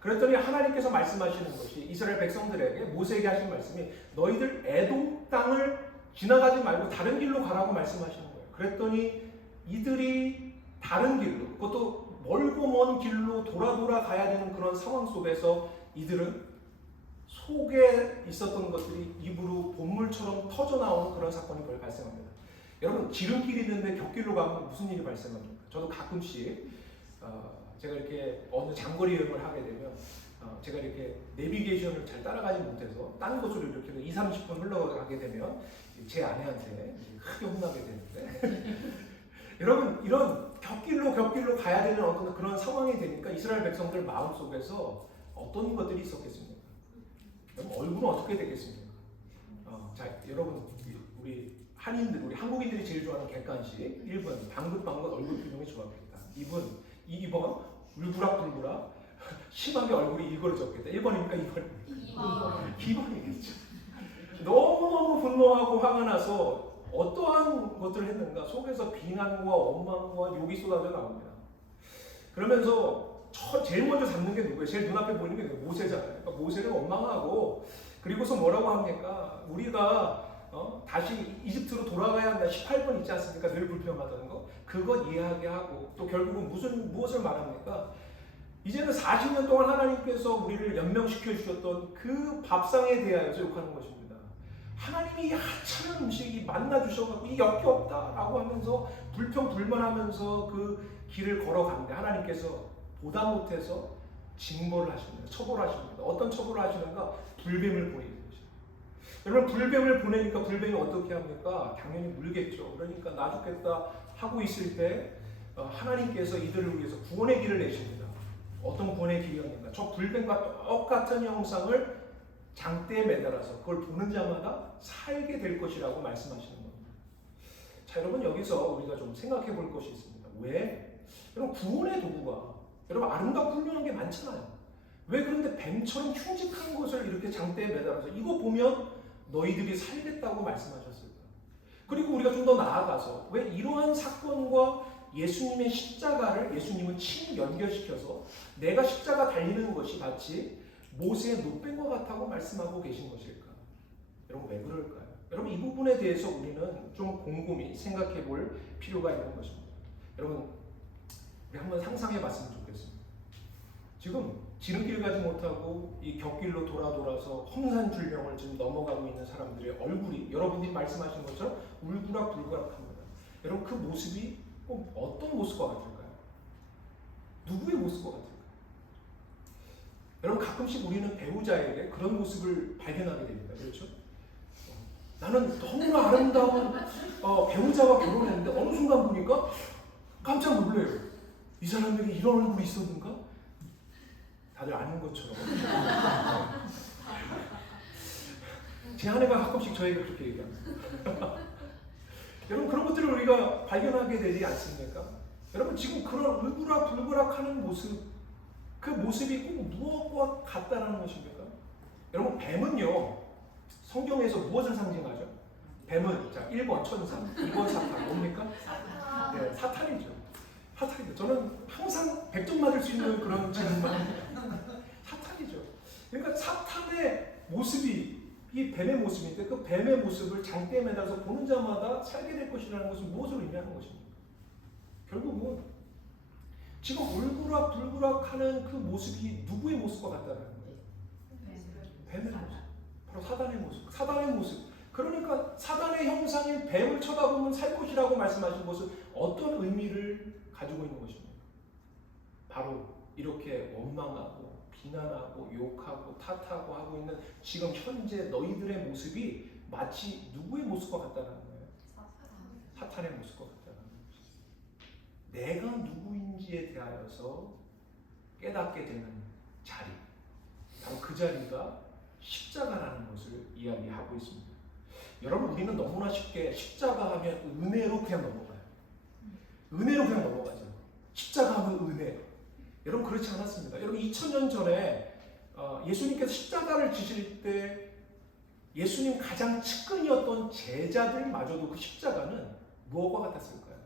그랬더니 하나님께서 말씀하시는 것이 이스라엘 백성들에게 모세에게 하신 말씀이 너희들 에돔 땅을 지나가지 말고 다른 길로 가라고 말씀하시는 거예요. 그랬더니 이들이 다른 길로, 그것도 멀고 먼 길로 돌아 가야 되는 그런 상황 속에서 이들은 속에 있었던 것들이 입으로 본물처럼 터져나오는 그런 사건이 발생합니다. 여러분, 지름길이 있는데 곁길로 가면 무슨 일이 발생합니까? 저도 가끔씩 제가 이렇게 어느 장거리 여행을 하게 되면 제가 이렇게 내비게이션을 잘 따라가지 못해서 다른 곳으로 이렇게 20-30분 흘러가게 되면 제 아내한테 크게 혼나게 되는데 여러분, 이런 곁길로 가야 되는 어떤 그런 상황이 되니까 이스라엘 백성들 마음속에서 어떤 것들이 있었겠습니까? 얼굴은 어떻게 되겠습니까? 자, 여러분, 우리 한인들, 우리 한국인들이 제일 좋아하는 객관식 1번 방긋방긋 얼굴 표정이 좋았겠다. 2번 울그락불그락 심하게 얼굴이 일그러졌겠다. 1번입니까? 2번이겠죠. 너무너무 분노하고 화가 나서 어떠한 것들을 했는가? 속에서 비난과 원망과 욕이 쏟아져 나옵니다. 그러면서 제일 먼저 잡는 게 누구예요? 제일 눈앞에 보이는 게 모세잖아요. 그러니까 모세를 원망하고 그리고서 뭐라고 합니까? 우리가 다시 이집트로 돌아가야 한다. 18번 있지 않습니까? 늘 불평하던 거. 그것 이야기하고 또 결국은 무엇을 말합니까? 이제는 40년 동안 하나님께서 우리를 연명시켜 주셨던 그 밥상에 대하여서 욕하는 것입니다. 하나님이 하찮은 음식이 만나 주셔가지고 이 역겹다라고 하면서 불평불만하면서 그 길을 걸어가는데 하나님께서 보다 못해서 징벌을 하십니다. 처벌하십니다. 어떤 처벌을 하시는가? 불뱀을 보내는 것입니다. 여러분, 불뱀을 보내니까 불뱀이 어떻게 합니까? 당연히 물겠죠. 그러니까 나 죽겠다 하고 있을 때 하나님께서 이들을 위해서 구원의 길을 내십니다. 어떤 구원의 길이었는가? 저 불뱀과 똑같은 형상을 장대에 매달아서 그걸 보는 자마다 살게 될 것이라고 말씀하시는 겁니다. 자, 여러분, 여기서 우리가 좀 생각해 볼 것이 있습니다. 왜? 여러분, 구원의 도구가 여러분 아름답고 훌륭한 게 많잖아요. 왜 그런데 뱀처럼 흉측한 것을 이렇게 장대에 매달아서 이거 보면 너희들이 살겠다고 말씀하셨을까? 그리고 우리가 좀 더 나아가서 왜 이러한 사건과 예수님의 십자가를 예수님은 친히 연결시켜서 내가 십자가 달리는 것이 마치 모세의 노뱀과 같다고 말씀하고 계신 것일까? 여러분, 왜 그럴까요? 여러분, 이 부분에 대해서 우리는 좀 곰곰이 생각해 볼 필요가 있는 것입니다. 여러분, 우리 한번 상상해 봤으면 좋겠습니다. 지금 지름길 가지 못하고 이 곁길로 돌아서 험산줄령을 지금 넘어가고 있는 사람들의 얼굴이 여러분들이 말씀하신 것처럼 울그락불그락합니다. 여러분, 그 모습이 꼭 어떤 모습과 같을까요? 누구의 모습과 같을까요? 여러분, 가끔씩 우리는 배우자에게 그런 모습을 발견하게 됩니다. 그렇죠? 나는 너무나 아름다운 배우자와 결혼했는데 어느 순간 보니까 깜짝 놀래요. 이 사람에게 이런 얼굴이 있었는가? 다들 아는 것처럼. 제 아내가 가끔씩 저에게 그렇게 얘기합니다. 여러분, 그런 것들을 우리가 발견하게 되지 않습니까? 여러분, 지금 그런 울그락불그락하는 모습, 그 모습이 꼭 무엇과 같다라는 것입니까? 여러분, 뱀은요, 성경에서 무엇을 상징하죠? 뱀은, 자, 1번 천사, 2번 사탄, 뭡니까? 네, 사탄이죠. 사탄이죠. 저는 항상 100점 맞을 수 있는 그런 질문만 합니다. 사탄이죠. 그러니까 사탄의 모습이 이 뱀의 모습인데 그 뱀의 모습을 장대에 매달아서 보는 자마다 살게 될 것이라는 것은 무엇을 의미하는 것입니까? 결국은 지금 울그락불그락하는 그 모습이 누구의 모습과 같다는 거예요? 뱀의 모습. 바로 사단의 모습. 사단의 모습. 그러니까 사단의 형상인 뱀을 쳐다보면 살 것이라고 말씀하신 것은 어떤 의미를 가지고 있는 것입니까? 바로 이렇게 원망하고 비난하고 욕하고 탓하고 하고 있는 지금 현재 너희들의 모습이 마치 누구의 모습과 같다는 거예요? 사탄의 모습과 같다는 거예요. 내가 누구인지에 대하여서 깨닫게 되는 자리, 바로 그 자리가 십자가라는 것을 이야기하고 있습니다. 여러분, 우리는 너무나 쉽게 십자가 하면 은혜로 그냥 넘어가요. 은혜로 그냥 넘어가죠. 십자가 하면 은혜. 여러분, 그렇지 않았습니다. 여러분, 2000년 전에 예수님께서 십자가를 지실 때 예수님 가장 측근이었던 제자들마저도 그 십자가는 무엇과 같았을까요?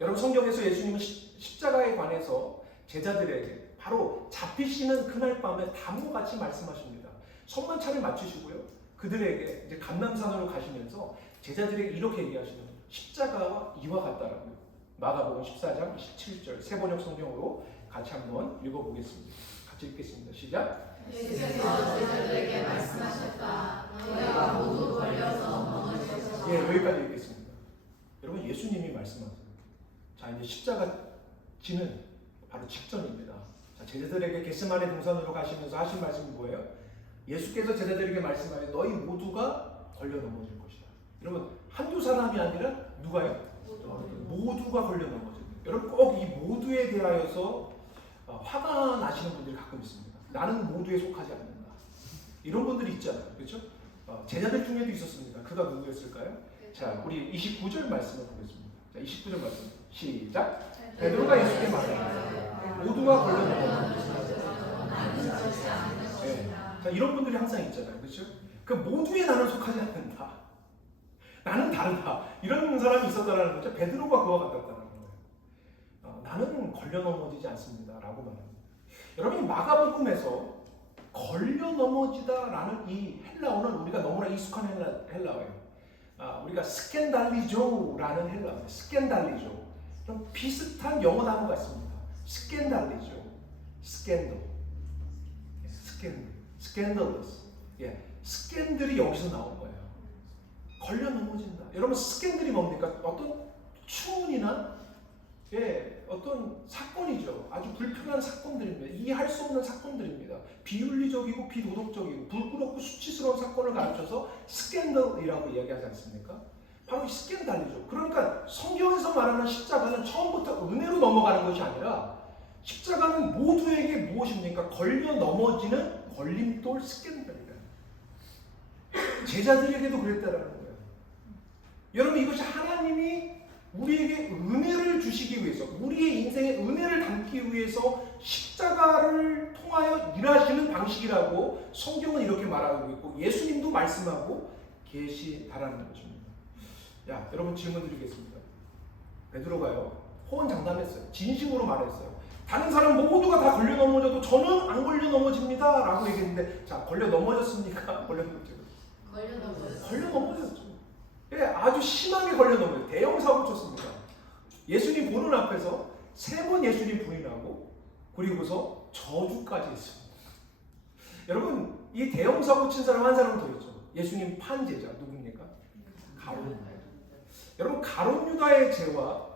여러분, 성경에서 예수님은 십자가에 관해서 제자들에게 바로 잡히시는 그날 밤에 다음과 같이 말씀하십니다. 성만찬을 마치시고요, 그들에게 이제 감람산으로 가시면서 제자들에게 이렇게 얘기하시는 거예요. 십자가와 이와 같다라고요. 마가복음 14장 27절 세번역 성경으로 같이 한번 읽어보겠습니다. 같이 읽겠습니다. 시작. 예수께서 제자들에게 말씀하셨다. 너희가 모두 걸려서 넘어지셨다. 예, 여기까지 읽겠습니다. 여러분, 예수님이 말씀하세요. 자, 이제 십자가 지는 바로 직전입니다. 자, 제자들에게 겟세마네 동산으로 가시면서 하신 말씀이 뭐예요? 예수께서 제자들에게 말씀하여 너희 모두가 걸려 넘어질 것이다. 여러분, 한두 사람이 아니라 누가요? 모두가 걸려 넘어집니다. 여러분, 꼭 이 모두에 대하여서 화가 나시는 분들이 가끔 있습니다. 나는 모두에 속하지 않는다. 이런 분들이 있잖아요. 그렇죠? 제자들 중에도 있었습니다. 그가 누구였을까요? 자, 우리 29절 말씀을 보겠습니다. 자, 29절 말씀 시작. 베드로가 예수께 말하되 모두가 걸려 넘어집니다. 네. 자, 이런 분들이 항상 있잖아요. 그렇죠? 그 모두에 나는 속하지 않는다. 나는 다르다. 이런 사람이 있었다라는 거죠. 베드로가 그와 같았다는 거예요. 나는 걸려 넘어지지 않습니다. 라고 말합니다. 여러분, 마가복음에서 걸려 넘어지다라는 이 헬라어는 우리가 너무나 익숙한 헬라어예요. 우리가 스캔달리조라는 헬라어예요. 스캔달리조. 좀 비슷한 영어 단어 같습니다. 스캔달리조. 스캔들. 스캔들러스. 예, 스캔들이 여기서 나온 거예요. 걸려 넘어진다. 여러분, 스캔들이 뭡니까? 어떤 추운이나 어떤 사건이죠. 아주 불편한 사건들입니다. 이해할 수 없는 사건들입니다. 비윤리적이고 비도덕적이고 부끄럽고 수치스러운 사건을 가르쳐서 스캔들이라고 이야기하지 않습니까? 바로 이 스캔달이죠. 그러니까 성경에서 말하는 십자가는 처음부터 은혜로 넘어가는 것이 아니라 십자가는 모두에게 무엇입니까? 걸려 넘어지는 걸림돌 스캔들이다. 제자들에게도 그랬다라는 거예요. 여러분, 이것이 하나님이 우리에게 은혜를 주시기 위해서, 우리의 인생에 은혜를 담기 위해서 십자가를 통하여 일하시는 방식이라고 성경은 이렇게 말하고 있고 예수님도 말씀하고 계시다라는 것입니다. 야, 여러분, 질문 드리겠습니다. 베드로가요, 호언장담했어요. 진심으로 말했어요. 다른 사람 모두가 다 걸려 넘어져도 저는 안 걸려 넘어집니다 라고 얘기했는데, 자, 걸려 넘어졌습니까? 걸려 넘어졌죠. 걸려 넘어졌죠. 예, 아주 심하게 걸려 넘어졌어요. 대형 사고 쳤습니다. 예수님 보는 앞에서 3번 예수님 부인하고 그리고서 저주까지 했습니다. 여러분, 이 대형 사고 친 사람 한 사람 더 있죠. 예수님 판제자 누굽니까? 가룟. 여러분, 가룟 유다의 죄와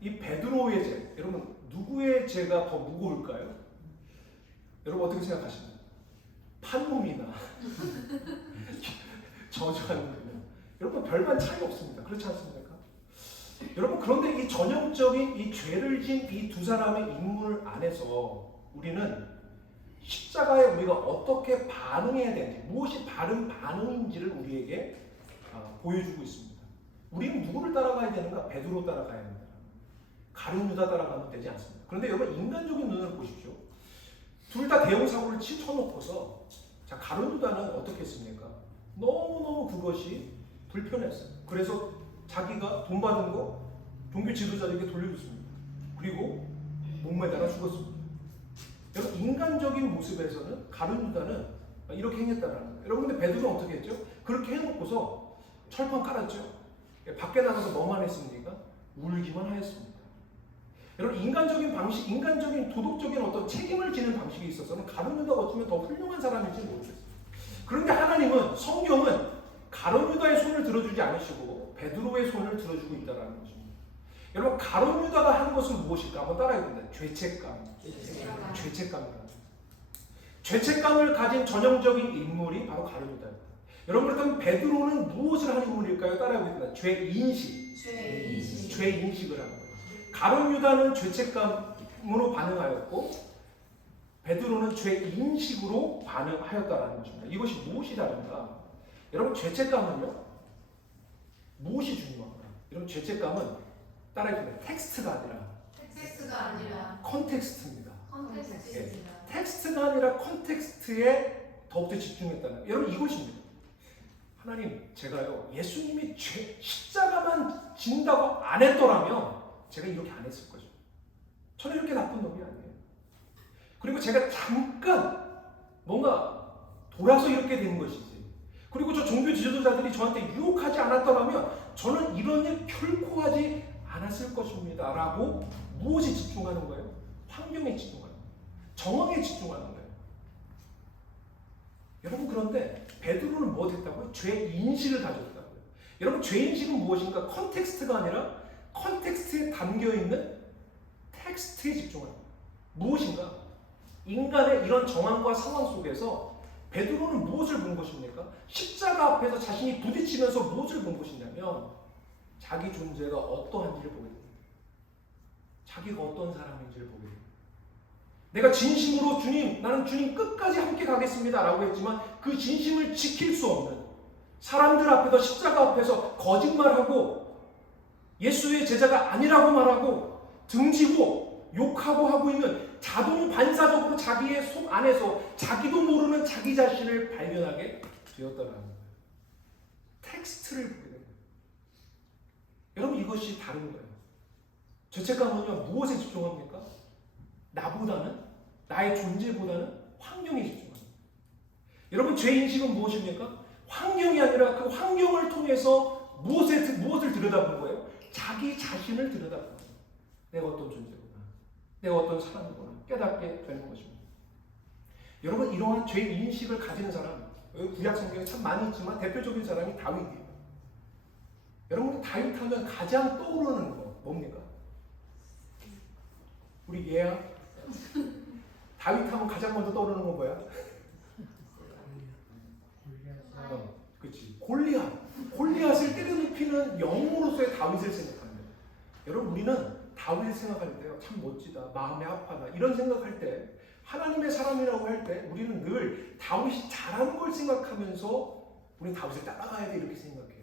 이 베드로의 죄, 여러분 누구의 죄가 더 무거울까요? 여러분, 어떻게 생각하십니까? 판몸이나 저주하는 거예요. 여러분, 별반 차이 없습니다. 그렇지 않습니까? 여러분, 그런데 이 전형적인 이 죄를 진 이 두 사람의 인물 안에서 우리는 십자가에 우리가 어떻게 반응해야 되는지, 무엇이 바른 반응인지를 우리에게 보여주고 있습니다. 우리는 누구를 따라가야 되는가? 베드로 따라가야 합니다. 가룟 유다 따라가면 되지 않습니다. 그런데 여러분, 인간적인 눈을 보십시오. 둘 다 대형 사고를 쳐놓고서, 자, 가룟 유다는 어떻게 했습니까? 너무너무 그것이 불편했어요. 그래서 자기가 돈 받은 거 종교 지도자들에게 돌려줬습니다. 그리고 목매달아 죽었습니다. 여러분, 인간적인 모습에서는 가룟 유다는 이렇게 행했다는 거예요. 여러분, 근데 베드로는 어떻게 했죠? 그렇게 해놓고서 철판 깔았죠. 밖에 나가서 뭐만 했습니까? 울기만 하였습니다. 여러분, 인간적인 방식, 인간적인 도덕적인 어떤 책임을 지는 방식에 있어서는 가룟 유다가 어쩌면 더 훌륭한 사람일지 모르겠어요. 그런데 하나님은, 성경은 가룟 유다의 손을 들어주지 않으시고 베드로의 손을 들어주고 있다는 것입니다. 여러분 가룟 유다가 한 것은 무엇일까? 한번 따라해 봅니다. 죄책감. 죄책감이다. 죄책감을 가진 전형적인 인물이 바로 가룟 유다입니다. 여러분 그렇다면 베드로는 무엇을 하는 인물일까요? 따라해 봅니다. 죄인식. 죄인식을 하는 거예요. 가룟 유다는 죄책감으로 반응하였고 베드로는 죄인식으로 반응하였다는 것입니다. 이것이 무엇이 다른가? 여러분 죄책감은요. 무엇이 중요한가? 여러분 죄책감은 따라해 봅니다. 텍스트가 아니라 컨텍스트입니다. 텍스트가 아니라 컨텍스트에 더욱더 집중했다는 여러분 이것입니다. 하나님 제가요 예수님이 십자가만 진다고 안 했더라면 제가 이렇게 안 했을 거죠. 저는 이렇게 나쁜 놈이 아니에요. 그리고 제가 잠깐 뭔가 돌아서 이렇게 된 것이지. 그리고 저 종교 지도자들이 저한테 유혹하지 않았더라면 저는 이런 일 결코 하지 않았을 것입니다. 라고 무엇에 집중하는 거예요? 환경에 집중하는 거예요. 정황에 집중하는 거예요. 여러분 그런데 베드로는 뭐 했다고요? 죄인식을 가졌다고요. 여러분 죄인식은 무엇인가? 컨텍스트가 아니라 컨텍스트에 담겨있는 텍스트에 집중하는 거예요. 무엇인가? 인간의 이런 정황과 상황 속에서 베드로는 무엇을 본 것입니까? 십자가 앞에서 자신이 부딪히면서 무엇을 본 것이냐면 자기 존재가 어떠한지를 보게 됩니다. 자기가 어떤 사람인지를 보게 됩니다. 내가 진심으로 주님, 나는 주님 끝까지 함께 가겠습니다 라고 했지만 그 진심을 지킬 수 없는 사람들 앞에서 십자가 앞에서 거짓말하고 예수의 제자가 아니라고 말하고 등지고 욕하고 하고 있는 자동 반사적으로 자기의 속 안에서 자기도 모르는 자기 자신을 발견하게 되었다는 거예요. 텍스트를 보게 됩니다. 여러분 이것이 다른 거예요. 죄책감은요 무엇에 집중합니까? 나보다는 나의 존재보다는 환경에 집중합니다. 여러분 죄인식은 무엇입니까? 환경이 아니라 그 환경을 통해서 무엇을 들여다보는 거예요? 자기 자신을 들여다보는 거예요. 내가 어떤 존재구나. 내가 어떤 사람이구나. 깨닫게 되는 것입니다. 여러분 이러한 죄인식을 가지는 사람 구약 성경에 참 많이 있지만 대표적인 사람이 다윗이에요. 여러분 다윗 하면 가장 떠오르는 거 뭡니까? 우리 얘야 다윗 하면 가장 먼저 떠오르는 건 뭐야? 그렇지. 골리앗을 때려눕히는 영웅으로서의 다윗을 생각합니다. 여러분 우리는 다윗을 생각할 때요 참 멋지다, 마음이 아파다 이런 생각할 때 하나님의 사람이라고 할 때 우리는 늘 다윗이 잘하는 걸 생각하면서 우리는 다윗을 따라가야 돼 이렇게 생각해요.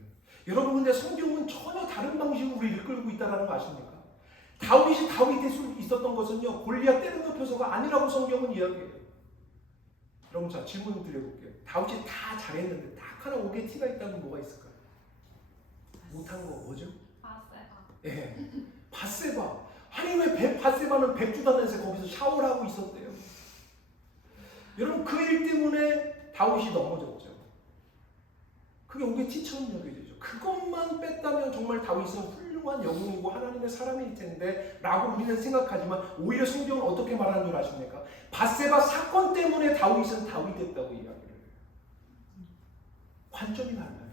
여러분 근데 성경은 전혀 다른 방식으로 우리를 이끌고 있다는 거 아십니까? 다윗이 다윗 될 수 있었던 것은요 골리앗 때려눕혀서가 아니라고 성경은 이야기해요. 여러분 자 질문 드려볼게요. 다윗이 다 잘했는데 딱 하나 오게 티가 있다면 뭐가 있을까요? 못한 거 뭐죠? 예, 밧세바. 아니 왜 밧세바는 백주단에서 거기서 샤워를 하고 있었대요? 여러분 그 일 때문에 다윗이 넘어졌죠. 그게 오게 티처럼 여겨지죠. 그것만 뺐다면 정말 다윗은 훌륭한 영웅이고 하나님의 사람일 텐데 라고 우리는 생각하지만 오히려 성경은 어떻게 말하는 줄 아십니까? 밧세바 사건 때문에 다윗은 다윗 됐다고 이야기를 해요. 관점이 달라요.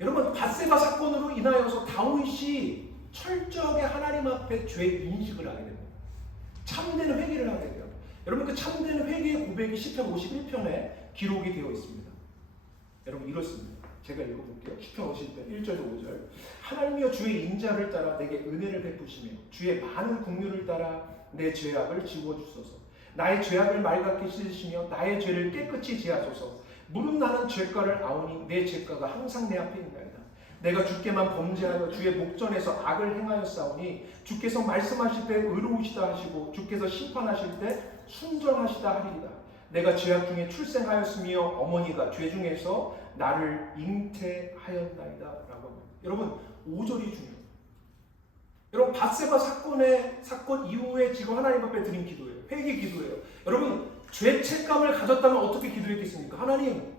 여러분 밧세바 사건으로 인하여서 다윗이 철저하게 하나님 앞에 죄 인식을 하게 됩니다. 참된 회개를 하게 돼요. 여러분 그 참된 회개의 고백이 시편 51편에 기록이 되어 있습니다. 여러분 이렇습니다. 제가 읽어볼게요. 시편 51편 1절 5절 하나님이여 주의 인자를 따라 내게 은혜를 베푸시며 주의 많은 긍휼을 따라 내 죄악을 지워주소서. 나의 죄악을 맑게 씻으시며 나의 죄를 깨끗이 제하소서. 무릇 나는 죄가를 아오니 내 죄가가 항상 내 앞에 있나이다. 내가 주께만 범죄하여 주의 목전에서 악을 행하였사오니 주께서 말씀하실 때 의로우시다 하시고 주께서 심판하실 때 순전하시다 하리이다. 내가 죄악 중에 출생하였으며 어머니가 죄 중에서 나를 잉태하였나이다 라고 합니다. 여러분 5절이 중요해요. 여러분 밧세바 사건 이후에 지금 하나님 앞에 드린 기도예요. 회개 기도예요. 여러분 죄책감을 가졌다면 어떻게 기도했겠습니까? 하나님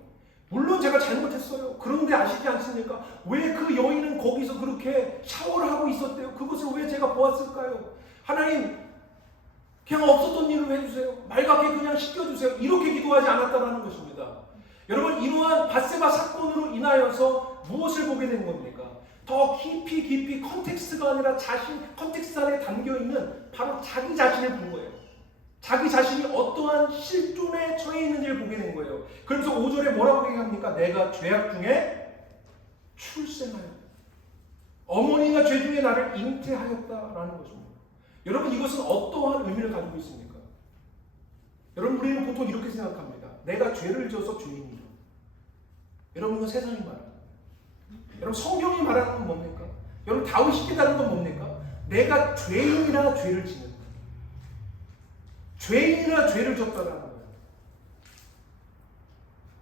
물론 제가 잘못했어요. 그런데 아시지 않습니까? 왜 그 여인은 거기서 그렇게 샤워를 하고 있었대요? 그것을 왜 제가 보았을까요? 하나님 그냥 없었던 일을 해주세요. 맑게 그냥 씻겨주세요. 이렇게 기도하지 않았다는 것입니다. 여러분 이러한 밧세바 사건으로 인하여서 무엇을 보게 된 겁니까? 더 깊이 컨텍스트가 아니라 컨텍스트 안에 담겨있는 바로 자기 자신을 본 거예요. 자기 자신이 어떠한 실존에 처해 있는지를 보게 된 거예요. 그러면서 5절에 뭐라고 얘기합니까? 내가 죄악 중에 출생하였다. 어머니가 죄 중에 나를 잉태하였다라는 것입니다. 여러분, 이것은 어떠한 의미를 가지고 있습니까? 여러분, 우리는 보통 이렇게 생각합니다. 내가 죄를 지어서 죄인이다. 여러분, 이건 세상이 말하는 거예요. 여러분, 성경이 말하는 건 뭡니까? 여러분, 다윗이 깨달은 건 뭡니까? 내가 죄인이라 죄를 짓는 거예요. 죄인이라 죄를 졌다라는 거예요.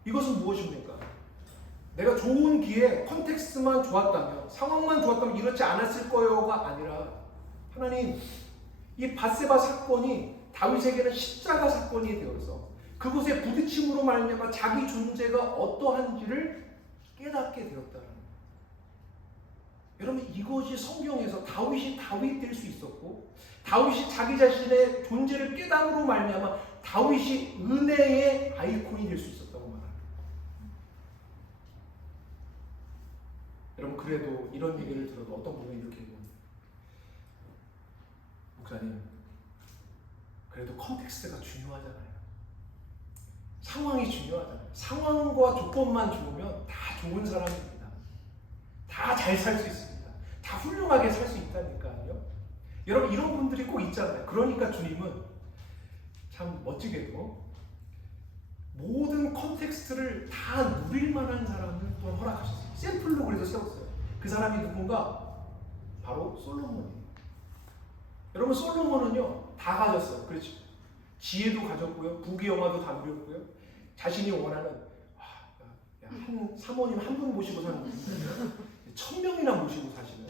이것은 무엇입니까? 내가 좋은 기회, 컨텍스트만 좋았다면, 상황만 좋았다면 이렇지 않았을 거요가 아니라 하나님, 이 밧세바 사건이 다윗에게는 십자가 사건이 되어서 그곳에 부딪힘으로 말미암아 자기 존재가 어떠한지를 깨닫게 되었다는 거예요. 여러분, 이것이 성경에서 다윗이 다윗 될 수 있었고, 다윗이 자기 자신의 존재를 깨닫음으로 말미암아 다윗이 은혜의 아이콘이 될 수 있었다고 말합니다. 여러분, 그래도 이런 얘기를 들어도 어떤 분이 이렇게 얘기합니다. 목사님, 그래도 컨텍스트가 중요하잖아요. 상황이 중요하잖아요. 상황과 조건만 좋으면 다 좋은 사람입니다. 다 잘 살 수 있습니다. 다 훌륭하게 살 수 있다니까요. 여러분, 이런 분들이 꼭 있잖아요. 그러니까 주님은 참 멋지게도 모든 컨텍스트를 다 누릴 만한 사람을 또 허락하셨어요. 샘플로 그래서 세웠어요. 그 사람이 누군가? 바로 솔로몬이에요. 여러분, 솔로몬은요 다 가졌어요. 그렇죠? 지혜도 가졌고요, 부귀영화도 다 누렸고요, 자신이 원하는 한 사모님 한 분 모시고 사는 분이 1000명이나 모시고 사시는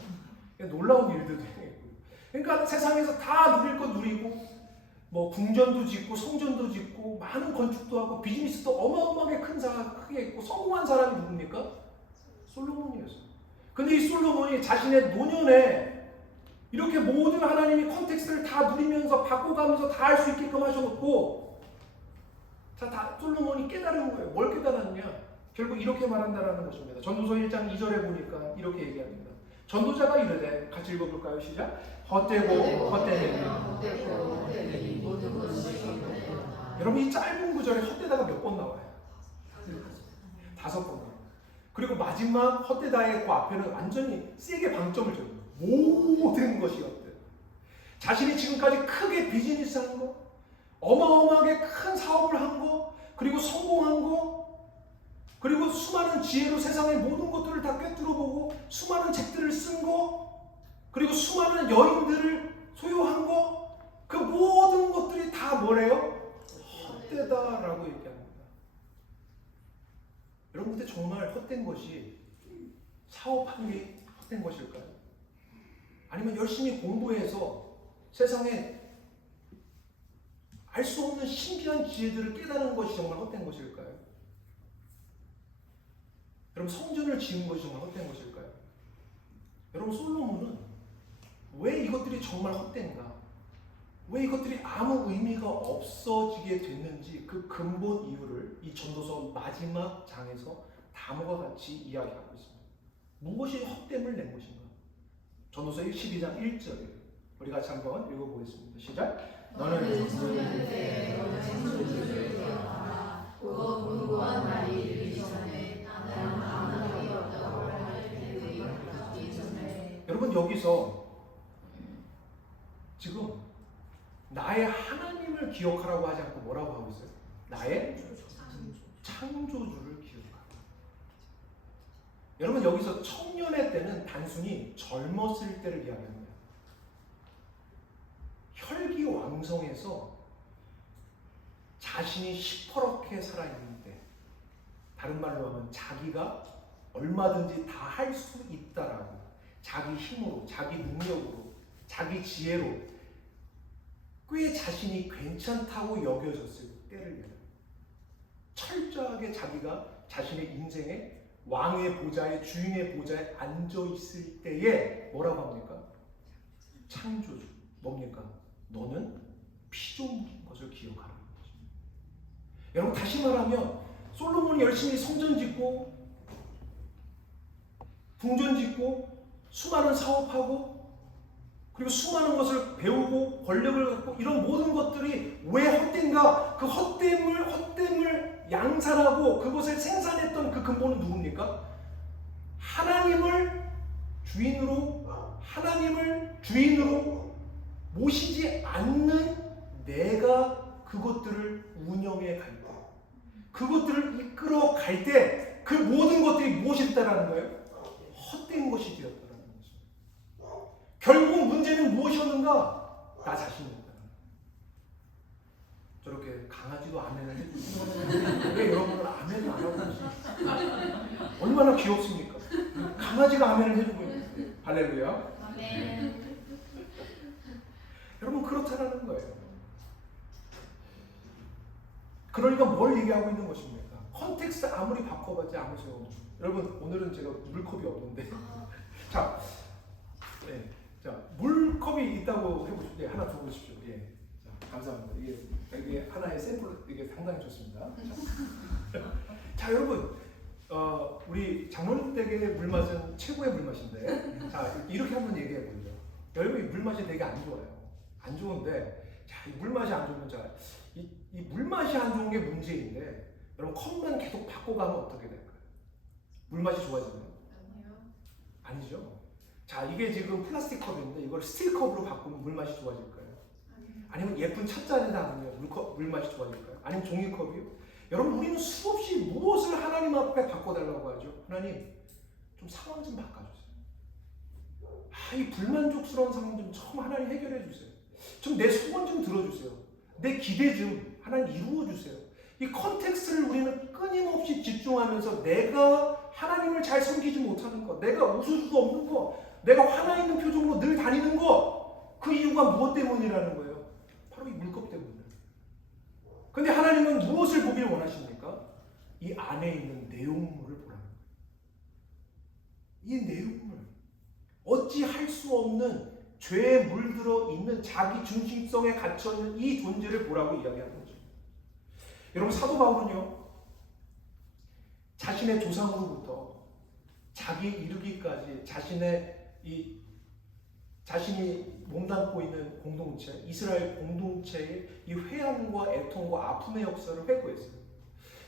놀라운 일들도 행했고요. 그러니까 세상에서 다 누릴 것 누리고, 뭐 궁전도 짓고 성전도 짓고 많은 건축도 하고 비즈니스도 어마어마하게 크게 했고 성공한 사람이 누굽니까? 솔로몬이었어요. 근데 이 솔로몬이 자신의 노년에 이렇게 모든 하나님이 컨텍스트를 다 누리면서 바꿔가면서 다 할 수 있게끔 하셔놓고, 다 솔로몬이 깨달은 거예요. 뭘 깨달았냐? 결국 이렇게 말한다라는 것입니다. 전도서 1장 2절에 보니까 이렇게 얘기합니다. 전도자가 이르되, 같이 읽어볼까요? 시작. 헛되고 헛되며. 여러분, 이 짧은 구절에 헛되다가 몇 번 나와요? 5번 나와요. 그리고 마지막 헛되다의 그 앞에는 완전히 세게 방점을 줘요. 모든 것이 헛되다. 자신이 지금까지 크게 비즈니스한 거, 어마어마하게 큰 사업을 한 거, 그리고 성공한 거, 그리고 수많은 지혜로 세상의 모든 것들을 다 꿰뚫어보고 수많은 책들을 쓴 거, 그리고 수많은 여인들을 소유한 거, 그 모든 것들이 다 뭐래요? 헛되다라고 얘기합니다. 여러분, 근데 정말 헛된 것이 사업하는 게 헛된 것일까요? 아니면 열심히 공부해서 세상에 알 수 없는 신비한 지혜들을 깨달은 것이 정말 헛된 것일까요? 여러분, 성전을 지은 것이 정말 헛된 것일까요? 여러분, 솔로몬은 왜 이것들이 정말 헛된가? 왜 이것들이 아무 의미가 없어지게 됐는지 그 근본 이유를 이 전도서 마지막 장에서 다음과 같이 이야기하고 있습니다. 무엇이 헛됨을 낸 것인가? 전도서 12장 1절 우리 같이 한번 읽어보겠습니다. 시작. 너는 소년때 너는 창조주를 기억하라. 그거 궁고한 날이 이르기 전에 나는 아무 일이 없다고 할 때의 있기 전에. 여러분, 여기서 지금 나의 하나님을 기억하라고 하지 않고 뭐라고 하고 있어요? 나의 창조주를 기억하라. 여러분, 여기서 청년의 때는 단순히 젊었을 때를 이야기합니다. 혈기왕성해서 자신이 시퍼렇게 살아있는 때, 다른 말로 하면 자기가 얼마든지 다 할 수 있다라고, 자기 힘으로, 자기 능력으로, 자기 지혜로 꽤 자신이 괜찮다고 여겨졌을 때를 얘기해요. 철저하게 자기가 자신의 인생에 왕의 보좌에, 주인의 보좌에 앉아있을 때에 뭐라고 합니까? 창조주. 뭡니까? 너는 피조물인 것을 기억하라는 것입니다. 여러분, 다시 말하면 솔로몬이 열심히 성전 짓고 궁전 짓고 수많은 사업하고 그리고 수많은 것을 배우고 권력을 갖고 이런 모든 것들이 왜 헛된가? 그 헛됨을 양산하고 그것을 생산했던 그 근본은 누굽니까? 하나님을 주인으로 모시지 않는 내가 그것들을 운영해 갈 때, 그것들을 이끌어 갈 때 그 모든 것들이 무엇이었다라는 거예요? 헛된 것이 되었다라는 거죠. 결국 문제는 무엇이었는가? 나 자신이었다. 저렇게 강아지도 아멘을 해주고 왜 여러분은 아멘을 안 하고 계십니까? 얼마나 귀엽습니까? 강아지가 아멘을 해주고 있는데 할렐루야. 아멘. 여러분 그렇다라는 거예요. 그러니까 뭘 얘기하고 있는 것입니까? 컨텍스트 아무리 바꿔봤자 아무 소용없죠. 여러분 오늘은 제가 물컵이 없는데 자, 네, 자 물컵이 있다고 해보십시오. 네, 하나 줘보십시오. 예, 자, 감사합니다. 이게 하나의 샘플 이게 상당히 좋습니다. 자 여러분 우리 장로님 댁의 물맛은 최고의 물맛인데 자 이렇게 한번 얘기해 보죠. 여러분 이 물맛이 되게 안 좋아요. 안 좋은데 자 이 물맛이 안 좋으면 자 이 물맛이 안 좋은 게 문제인데 여러분 컵만 계속 바꿔가면 어떻게 될까요? 물맛이 좋아지나요? 아니죠. 자 이게 지금 플라스틱 컵인데 이걸 스틸 컵으로 바꾸면 물맛이 좋아질까요? 아니면 예쁜 찻잔에다 하면 물맛이 좋아질까요? 아니면 종이컵이요? 여러분 우리는 수없이 무엇을 하나님 앞에 바꿔달라고 하죠? 하나님 좀 상황 좀 바꿔주세요. 이 불만족스러운 상황 좀 처음 하나님 해결해 주세요. 좀 내 소원 좀 들어주세요. 내 기대 좀 하나님 이루어주세요. 이 컨텍스트를 우리는 끊임없이 집중하면서 내가 하나님을 잘 섬기지 못하는 것, 내가 웃을 수도 없는 것, 내가 화나 있는 표정으로 늘 다니는 것, 그 이유가 무엇 때문이라는 거예요? 바로 이 물컵 때문이에요. 근데 하나님은 무엇을 보길 원하십니까? 이 안에 있는 내용물을 보라는 거예요. 이 내용물. 어찌할 수 없는 죄에 물들어 있는 자기 중심성에 갇혀 있는 이 존재를 보라고 이야기하는 거죠. 여러분 사도 바울은요. 자신의 조상으로부터 자기 이르기까지 자신이 몸담고 있는 공동체, 이스라엘 공동체의 이 회한과 애통과 아픔의 역사를 회고했어요.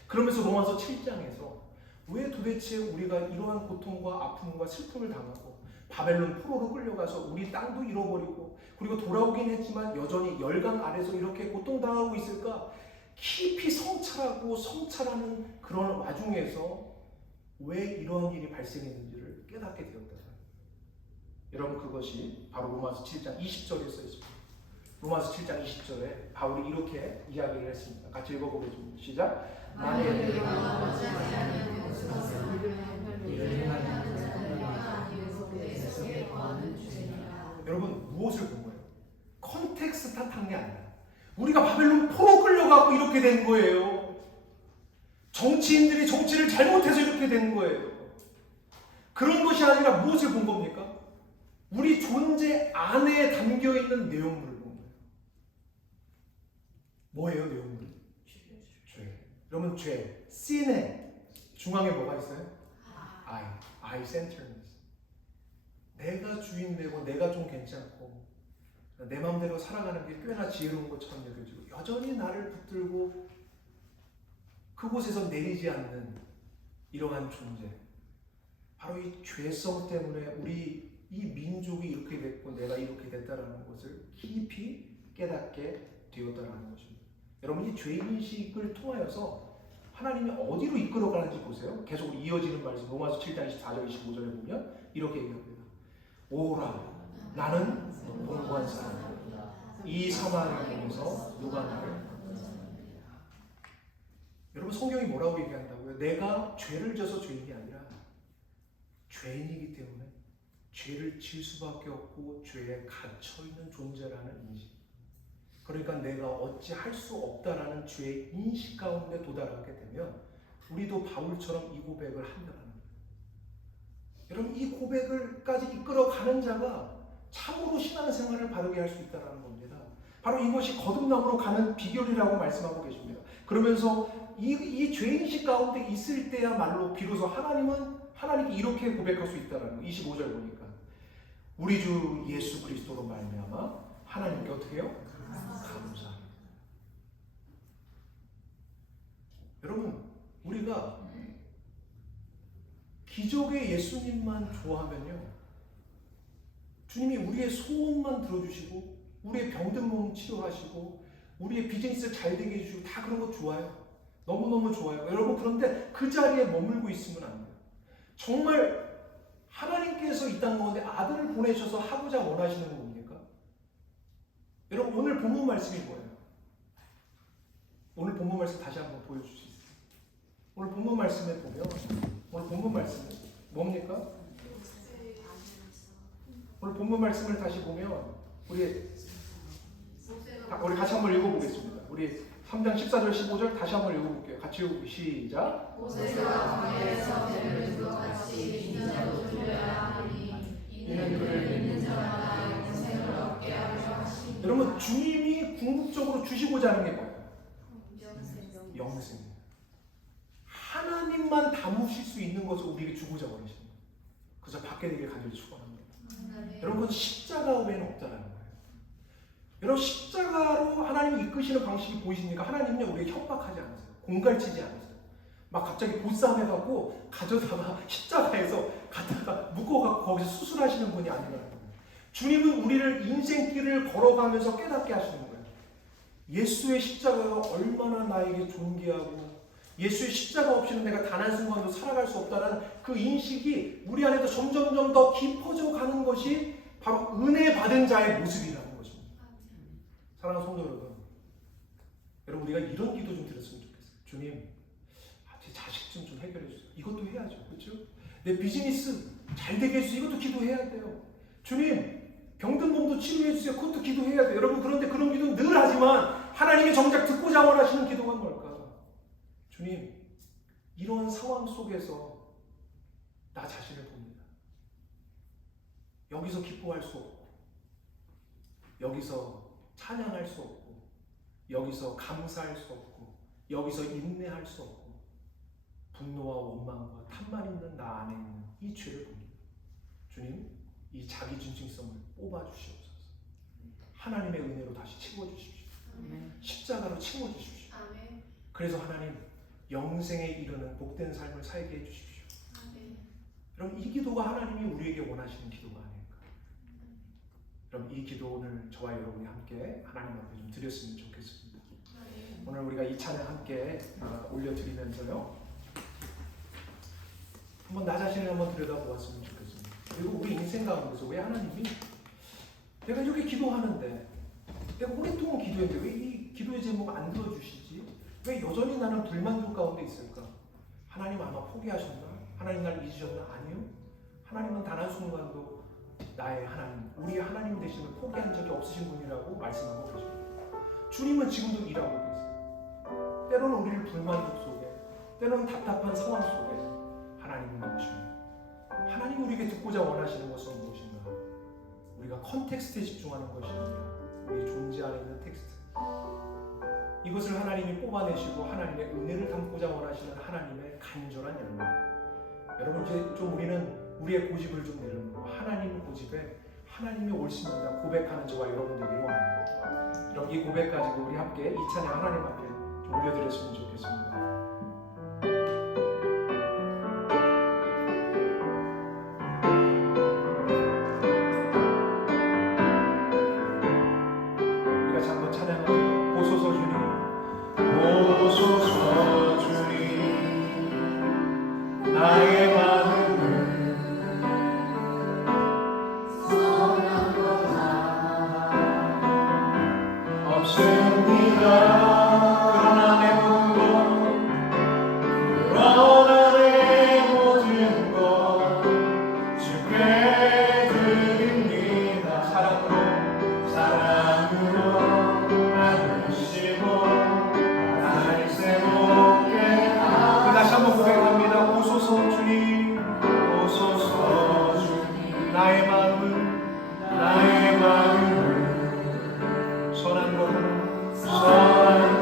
그러면서 로마서 7장에서 왜 도대체 우리가 이러한 고통과 아픔과 슬픔을 당하고 바벨론 포로로 끌려가서 우리 땅도 잃어버리고 그리고 돌아오긴 했지만 여전히 열강 아래서 이렇게 고통당하고 있을까? 깊이 성찰하는 그런 와중에서 왜 이러한 일이 발생했는지를 깨닫게 되었다. 여러분 그것이 바로 로마서 7장 20절에 써 있습니다. 로마서 7장 20절에 바울이 이렇게 이야기를 했습니다. 같이 읽어보겠습니다. 시작. 만일 내가 어찌하지 아니하는 것은 이를 행하는 자가 아니어서 내 속에 거하는 죄니라. 여러분 무엇을 본 거예요? 컨텍스트 탓한 게 아니라 우리가 바벨론 포로 끌려가고 이렇게 된 거예요. 정치인들이 정치를 잘못해서 이렇게 된 거예요. 그런 것이 아니라 무엇을 본 겁니까? 우리 존재 안에 담겨있는 내용물을 본 거예요. 뭐예요 내용물이? 죄. 여러분 죄. sin의 중앙에 뭐가 있어요? I centeredness. 내가 주인 되고 내가 좀 괜찮고 내 마음대로 살아가는 게 꽤나 지혜로운 것처럼 여겨지고 여전히 나를 붙들고 그곳에서 내리지 않는 이러한 존재. 바로 이 죄성 때문에 우리 이 민족이 이렇게 됐고 내가 이렇게 됐다라는 것을 깊이 깨닫게 되었다라는 것입니다. 여러분 이 죄인식을 통하여서 하나님이 어디로 이끌어가는지 보세요. 계속 이어지는 말씀 로마서 7장 24절 25절에 보면 이렇게 얘기합니다. 오라 나는 공고한 사람이다. 이 사망을 통해서 누가 나를 여러분 성경이 뭐라고 얘기한다고요? 내가 죄를 져서 죄인이 아니라 죄인이기 때문에 죄를 질 수밖에 없고 죄에 갇혀있는 존재라는 인식. 그러니까 내가 어찌할 수 없다라는 죄의 인식 가운데 도달하게 되면 우리도 바울처럼 이 고백을 한다는 거예요. 여러분 이 고백을까지 이끌어가는 자가 참으로 신앙생활을 바르게 할 수 있다는 겁니다. 바로 이것이 거듭남으로 가는 비결이라고 말씀하고 계십니다. 그러면서 이 죄인식 가운데 있을 때야말로 비로소 하나님께 이렇게 고백할 수 있다는 거예요. 25절 보니까 우리 주 예수 그리스도로 말미암아 하나님께 어떻게 해요? 감사합니다. 여러분, 우리가 기적의 예수님만 좋아하면요, 주님이 우리의 소원만 들어주시고 우리의 병든 몸 치료하시고 우리의 비즈니스 잘 되게 해주시고 다 그런 거 좋아요. 너무너무 좋아요. 여러분, 그런데 그 자리에 머물고 있으면 안 돼요. 정말 하나님께서 이 땅 가운데 아들을 보내셔서 하고자 원하시는 건 뭡니까? 여러분, 오늘 본문 말씀이 뭐예요? 오늘 본문 말씀 다시 한번 보여줄 수 있어요? 오늘 본문 말씀에 보면 오늘 본문 말씀은 뭡니까? 오늘 본문 말씀을 다시 보면 우리 같이 한번 읽어보겠습니다. 우리 3장 14절 15절 다시 한번 읽어볼게요. 같이 읽고 시작. 모세가 광야에서 배를 두고 같이 믿는 자도 들려야 하니 이는 그를 믿는 자마다 영생을 얻게 하려 하시니. 여러분, 주님이 궁극적으로 주시고자 하는 게 뭐예요? 영생. 하나님만 담으실 수 있는 것을 우리에게 주고자 원하시는 거예요. 그저 받게 되길 간절히 축원합니다. 여러분, 그건 십자가 외에는 없다라는 거예요. 여러분, 십자가로 하나님이 이끄시는 방식이 보이십니까? 하나님은요, 우리에게 협박하지 않으세요. 공갈치지 않으세요. 막 갑자기 보쌈해갖고 가져다가 십자가에서 갖다가 묶어갖고 거기서 수술하시는 분이 아니라는 거예요. 주님은 우리를 인생길을 걸어가면서 깨닫게 하시는 거예요. 예수의 십자가가 얼마나 나에게 존귀하고 예수의 십자가 없이는 내가 단 한순간도 살아갈 수 없다는 그 인식이 우리 안에도 점점점 더 깊어져 가는 것이 바로 은혜 받은 자의 모습이라는 것입니다. 사랑하는 성도 여러분, 여러분, 우리가 이런 기도 좀 드렸으면 좋겠어요. 주님, 제 자식증 좀 해결해 주세요. 이것도 해야죠. 그렇죠? 내 비즈니스 잘 되게 해주세요. 이것도 기도해야 돼요. 주님, 병든 몸도 치료해 주세요. 그것도 기도해야 돼요. 여러분, 그런데 그런 기도는 늘 하지만 하나님이 정작 듣고자 원하시는 기도가 뭘까? 주님, 이런 상황 속에서 나 자신을 봅니다. 여기서 기뻐할 수 없고, 여기서 찬양할 수 없고, 여기서 감사할 수 없고, 여기서 인내할 수 없고, 분노와 원망과 탐만 있는 나 안에 있는 이 죄를 봅니다. 주님, 이 자기 중심성을 뽑아주시옵소서. 하나님의 은혜로 다시 채워주십시오. 십자가로 채워주십시오. 그래서 하나님, 영생에 이르는 복된 삶을 살게 해주십시오. 여러분, 이 기도가 하나님이 우리에게 원하시는 기도가 아닐까. 여러분, 이 기도 오늘 저와 여러분이 함께 하나님 앞에 좀 드렸으면 좋겠습니다. 오늘 우리가 이 찬양 함께 올려드리면서요, 한번 나 자신을 한번 들여다보았으면 좋겠습니다. 그리고 우리 인생 가운데서 왜 하나님이 내가 이렇게 기도하는데, 내가 오랫동안 기도했는데 왜 이 기도의 제목 안 들어주시지? 왜 여전히 나는 불만족 가운데 있을까? 하나님 아마 포기하셨나? 하나님 날 잊으셨나? 아니요. 하나님은 단 한순간도 나의 하나님, 우리 하나님 되심을 포기한 적이 없으신 분이라고 말씀하고 계십니다. 주님은 지금도 일하고 계세요. 때로는 우리를 불만족 속에, 때로는 답답한 상황 속에 하나님은 나오십니다. 하나님이 우리에게 듣고자 원하시는 것은 무엇인가? 우리가 컨텍스트에 집중하는 것이 아니라 우리 존재 안에 있는 텍스트, 이것을 하나님이 뽑아내시고 하나님의 은혜를 담고자 원하시는 하나님의 간절한 열망. 여러분, 이제 좀 우리는 우리의 고집을 좀 내려놓고 하나님 고집에 하나님이 옳습니다 고백하는 저와 여러분들이 원합니다. 그럼 이 고백 가지고 우리 함께 이 찬양 하나님 앞에 좀 올려드렸으면 좋겠습니다. 선한 것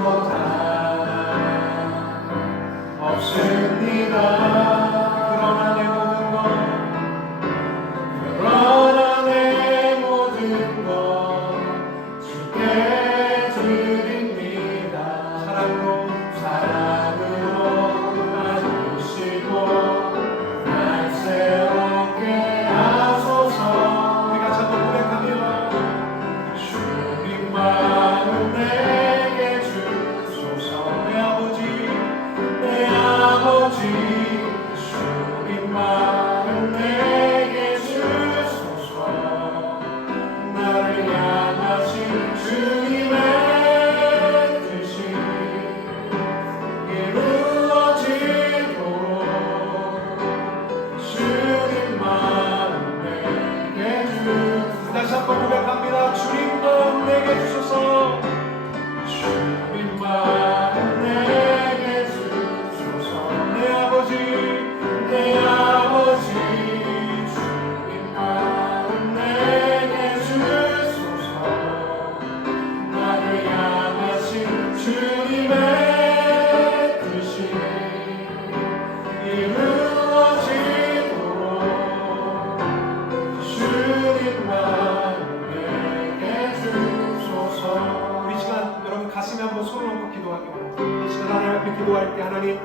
기도할 때 하나님,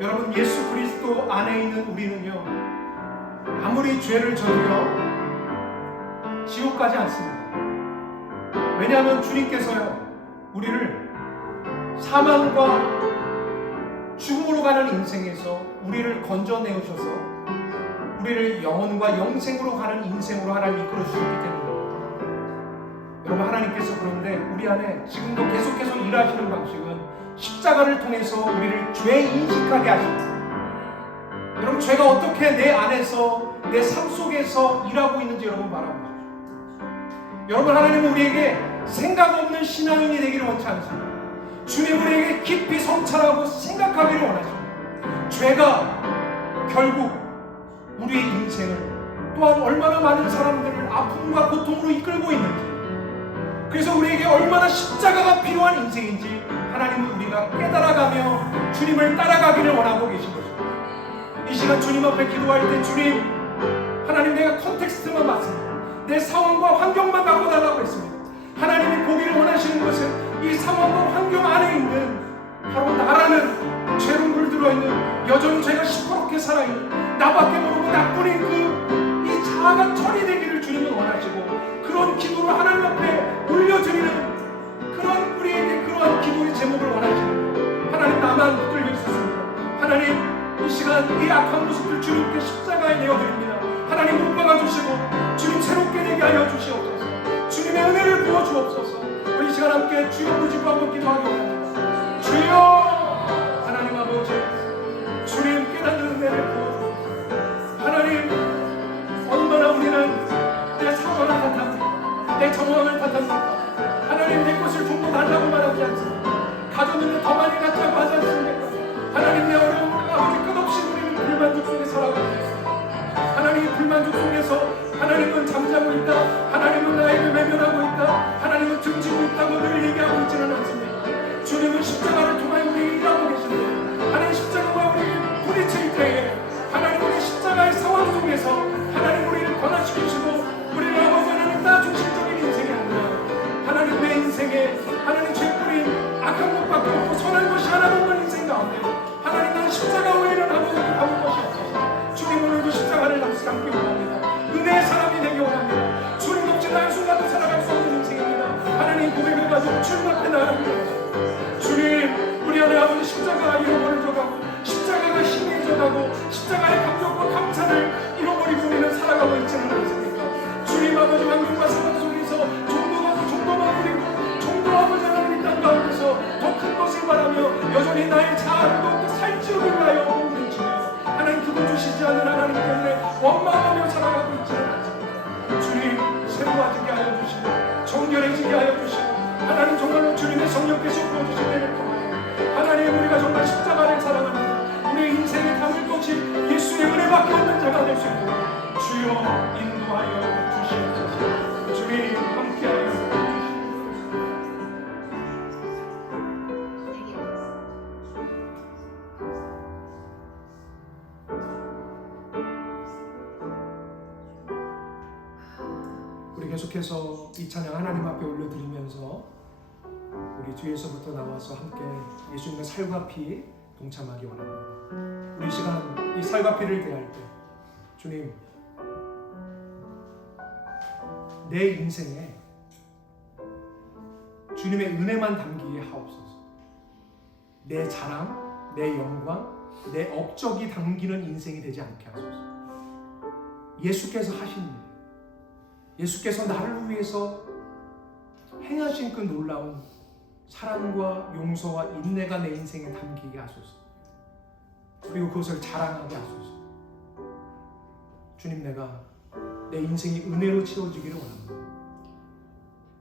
여러분 예수 그리스도 안에 있는 우리는요 아무리 죄를 저도요 지옥 가지 않습니다. 왜냐하면 주님께서요 우리를 사망과 죽음으로 가는 인생에서 우리를 건져내오셔서 우리를 영혼과 영생으로 가는 인생으로 하나님 이끌어 주셨기 때문입니다. 여러분 하나님께서 그런데 우리 안에 지금도 계속해서 일하시는 방식은 십자가를 통해서 우리를 죄 인식하게 하십니다. 여러분 죄가 어떻게 내 안에서 내 삶 속에서 일하고 있는지 여러분 바라보십시오. 여러분 하나님은 우리에게 생각 없는 신앙인이 되기를 원치 않습니다. 주님은 우리에게 깊이 성찰하고 생각하기를 원하십니다. 죄가 결국 우리의 인생을 또한 얼마나 많은 사람들을 아픔과 고통으로 이끌고 있는지, 그래서 우리에게 얼마나 십자가가 필요한 인생인지 하나님은 우리가 깨달아가며 주님을 따라가기를 원하고 계신 것입니다. 이 시간 주님 앞에 기도할 때 주님, 하나님 내가 컨텍스트만 봤습니다. 내 상황과 환경만 갖고 달라고 했습니다. 하나님이 보기를 원하시는 것은 이 상황과 환경 안에 있는 바로 나라는 죄로 물들어 있는, 여전히 죄가 시퍼렇게 살아있는, 나밖에 모르고 나뿐인 이 자아가 처리되기를 주님은 원하시고, 그런 기도를 하나님 앞에 올려드리는 그런 우리에게 그러한 기도의 제목을 원하시는 하나님, 나만 붙들려 있었습니다. 하나님 이 시간 이 악한 모습을 주님께 십자가에 내어드립니다. 하나님 못 박아주시고 주님 새롭게 되게 하여 주시옵소서. 주님의 은혜를 부어주옵소서. 우리 이 시간 함께 주여 부르짖고 한번 기도하기 원합니다. 주여 하나님 아버지, 주님 깨닫는 은혜를 부어주옵소서. 하나님 얼마나 우리는 내 상황을 탓합니까? 내 정황을 탓합니까? 하나님 내 것을 좀 더 달라고 말하지 않습니까? 가졌는데 더 많이 갖자고 하지 않습니까? 하나님 내 어려움을 아버지 끝없이 우리는 불만족 속에 살아가고 있습니다. 하나님 불만족 속에서 하나님은 잠자고 있다, 하나님은 나에게 외면하고 있다, 하나님은 등지고 있다고 늘 얘기하고 있지는 않습니다. 주님은 십자가를 통하여 우리 일하고 계십니다. 하나님 십자가가 우리에게 부딪힐 때에 하나님 우리 십자가의 상황 속에서 하나님 우리를 변화시키시고 우리를 아버지 하나님 다중심적인 인생이 아니라 하나님 내 인생에 하나님 죄뿌린 악한 것밖에 없고 선한 것이 하나도 없는 인생 가운데 하나님 난 십자가 외에는 아무것도 아무 것이 없어서 주님 오늘도 십자가를 감기 원합니다. 은혜의 사람이 되기 원합니다. 주님 없이 나 한순간도 살아갈 수 없는 인생입니다. 하나님 고백을 가지고 주님 앞에 나가기 원합니다. 주님 우리 안에 아버지 십자가가 잃어버려져가고 십자가가 희미해져가고 십자가의 감격과 감사를 잃어버리고 우리는 살아가고 있지는 않습니까? 주님 아버지 환경과 상황 속에서 정도만 부리고 정도 아버지 하나님 이 땅 가운데서 더 큰 것을 바라며 여전히 나의 자아를 더욱더 살찌우기 위하여 몸부림치며 하나님 그거 주시지 않는 하나님 때문에 원망하며 살아가고 있지는 않습니다. 주님 새로워지게 하여 주시고 정결해지게 하여 주시고 하나님 정말로 주님의 성령께서 부어주신 은혜를 통하여 하나님 우리가 정말 십자가를 사랑합니다. 우리의 인생에 담을 것이 예수의 은혜밖에 없는 자가 될 수 있도록 주여 인도하여 주시옵소서. 주님 함께하여 주시옵소서. 우리 계속해서 이 찬양 하나님 앞에 올려드리면서 우리 뒤에서부터 나와서 함께 예수님의 살과 피 동참하기 원합니다. 우리 시간 이 살과 피를 대할 때 주님 내 인생에 주님의 은혜만 담기게 하옵소서. 내 자랑, 내 영광, 내 업적이 담기는 인생이 되지 않게 하소서. 예수께서 하신 일, 예수께서 나를 위해서 행하신 그 놀라운 사랑과 용서와 인내가 내 인생에 담기게 하소서. 그리고 그것을 자랑하게 하소서. 주님 내가 내 인생이 은혜로 채워지기를 원합니다.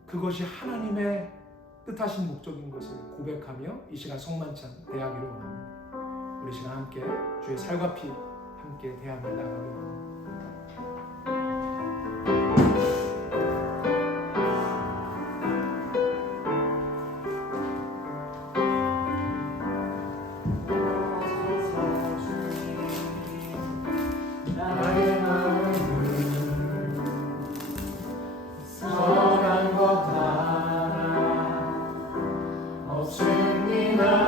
그것이 하나님의 뜻하신 목적인 것을 고백하며 이 시간 성만찬 대하기를 원합니다. 우리 시간 함께 주의 살과 피 함께 대하며 나가기를 원합니다. 선한 것 하나 없습니다.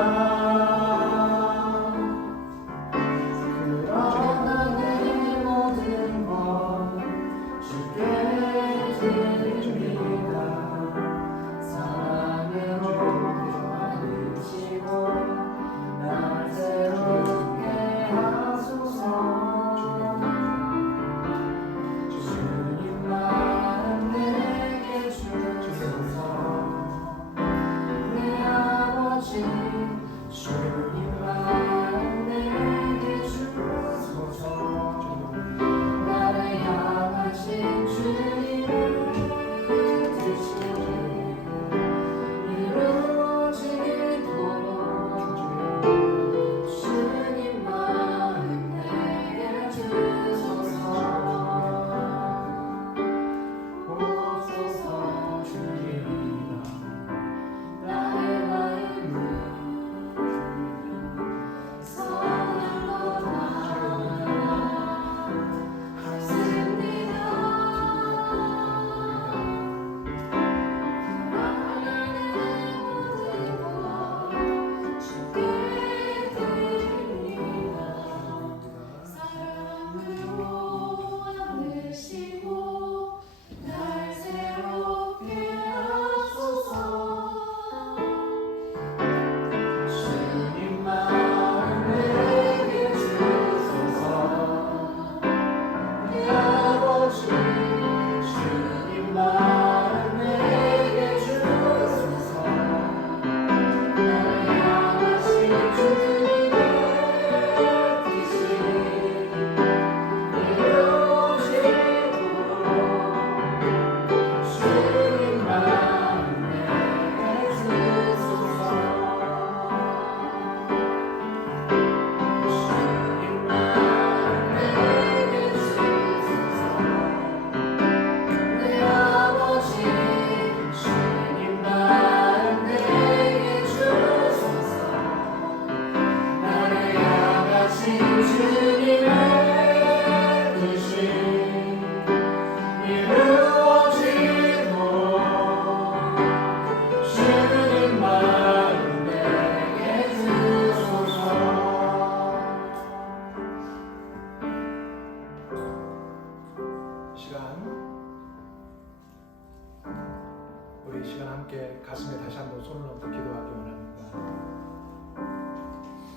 함께 가슴에 다시 한번 손을 얹고 기도하기 원합니다.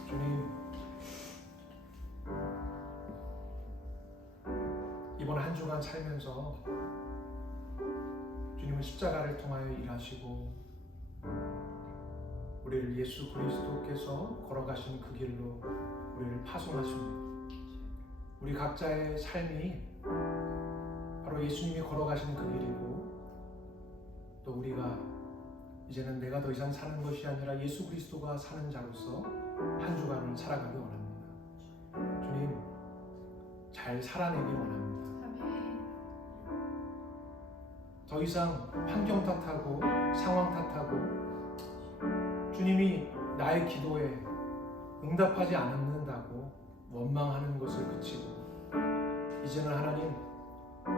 주님, 이번 한 주간 살면서 주님은 십자가를 통하여 일하시고 우리를 예수 그리스도께서 걸어가신 그 길로 우리를 파송하십니다. 우리 각자의 삶이 바로 예수님이 걸어가시는 그 길이고, 또 우리가 이제는 내가 더 이상 사는 것이 아니라 예수 그리스도가 사는 자로서 한 주간을 살아가기 원합니다. 주님, 잘 살아내기 원합니다. 더 이상 환경 탓하고 상황 탓하고 주님이 나의 기도에 응답하지 않는다고 원망하는 것을 그치고, 이제는 하나님,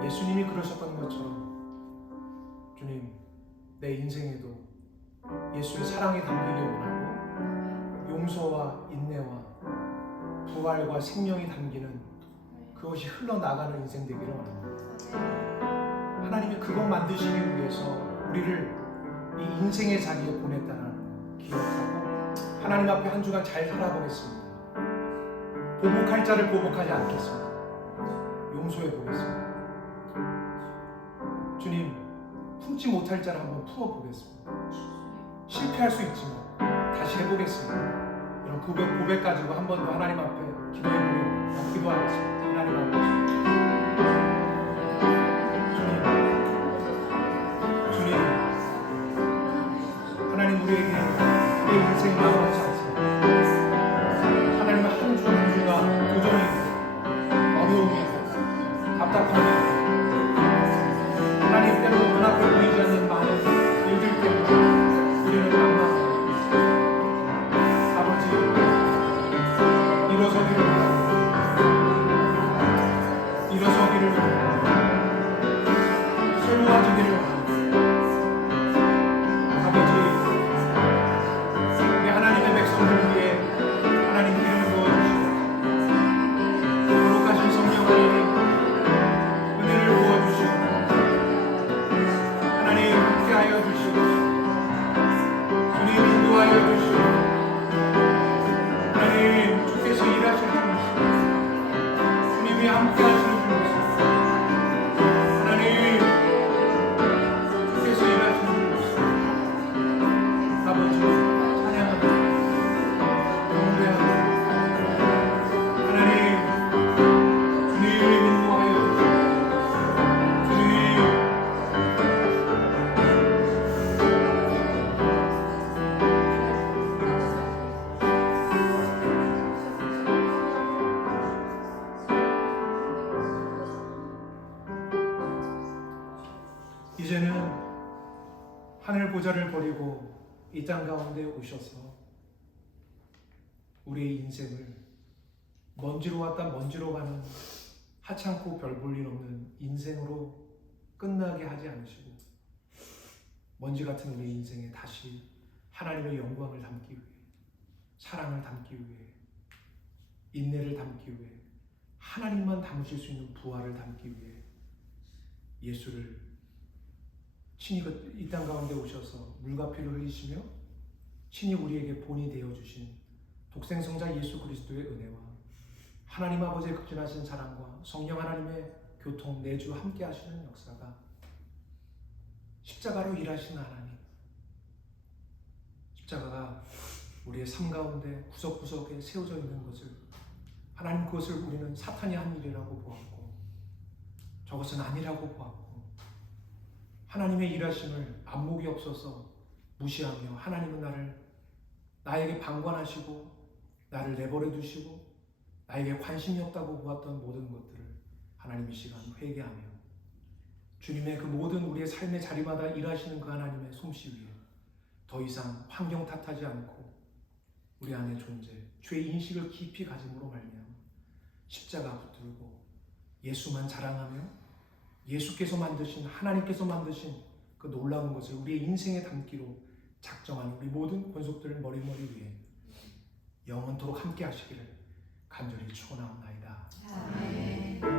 예수님이 그러셨던 것처럼 주님, 내 인생에도 예수의 사랑이 담기길 원하고, 용서와 인내와 부활과 생명이 담기는 그것이 흘러나가는 인생 되기를 원합니다. 하나님이 그것 만드시기 위해서 우리를 이 인생의 자리에 보냈다는 기억하고 하나님 앞에 한 주간 잘 살아보겠습니다. 보복할 자를 보복하지 않겠습니다. 용서해 보겠습니다. 주님, 품지 못할 자를 한번 풀어보겠습니다. 실패할 수 있지만 다시 해보겠습니다. 이런 고백 가지고 한 번 더 하나님 앞에 기도해보겠습니다. 기도하겠습니다. 하나님 앞에 하나님, 우리에게 내 인생이 남아있지 않습니다. 하나님은 한 주 한 주가 도전이 어려움이 답답함이 하나님 때문에 눈앞에 보이지 않는 많은 일들 때문에 우리는 낭망합니다. 아버지, 일어서기를 원합니다. 일어서기를 원합니다. 새로워지기를 원합니다. 이제는 하늘 보좌를 버리고 이 땅 가운데 오셔서 우리의 인생을 먼지로 왔다 먼지로 가는 하찮고 별 볼 일 없는 인생으로 끝나게 하지 않으시고, 먼지 같은 우리 인생에 다시 하나님의 영광을 담기 위해, 사랑을 담기 위해, 인내를 담기 위해, 하나님만 담으실 수 있는 부활을 담기 위해 예수를 친히 이 땅 가운데 오셔서 물과 피를 흘리시며 친히 우리에게 본이 되어주신 독생성자 예수 그리스도의 은혜와 하나님 아버지의 극진하신 사랑과 성령 하나님의 교통 내주 함께 하시는 역사가, 십자가로 일하신 하나님, 십자가가 우리의 삶 가운데 구석구석에 세워져 있는 것을, 하나님 그것을 우리는 사탄이 한 일이라고 보았고 저것은 아니라고 보았고, 하나님의 일하심을 안목이 없어서 무시하며 하나님은 나에게 방관하시고 나를 내버려 두시고 나에게 관심이 없다고 보았던 모든 것들을 하나님 이 시간 회개하며 주님의 그 모든 우리의 삶의 자리마다 일하시는 그 하나님의 솜씨 위에 더 이상 환경 탓하지 않고 우리 안의 존재, 죄의 인식을 깊이 가짐으로 말미암아 십자가 붙들고 예수만 자랑하며 예수께서 만드신, 하나님께서 만드신 그 놀라운 것을 우리의 인생에 담기로 작정한 우리 모든 권속들을 머리머리 위에 영원토록 함께 하시기를 간절히 축원하옵나이다. 아멘.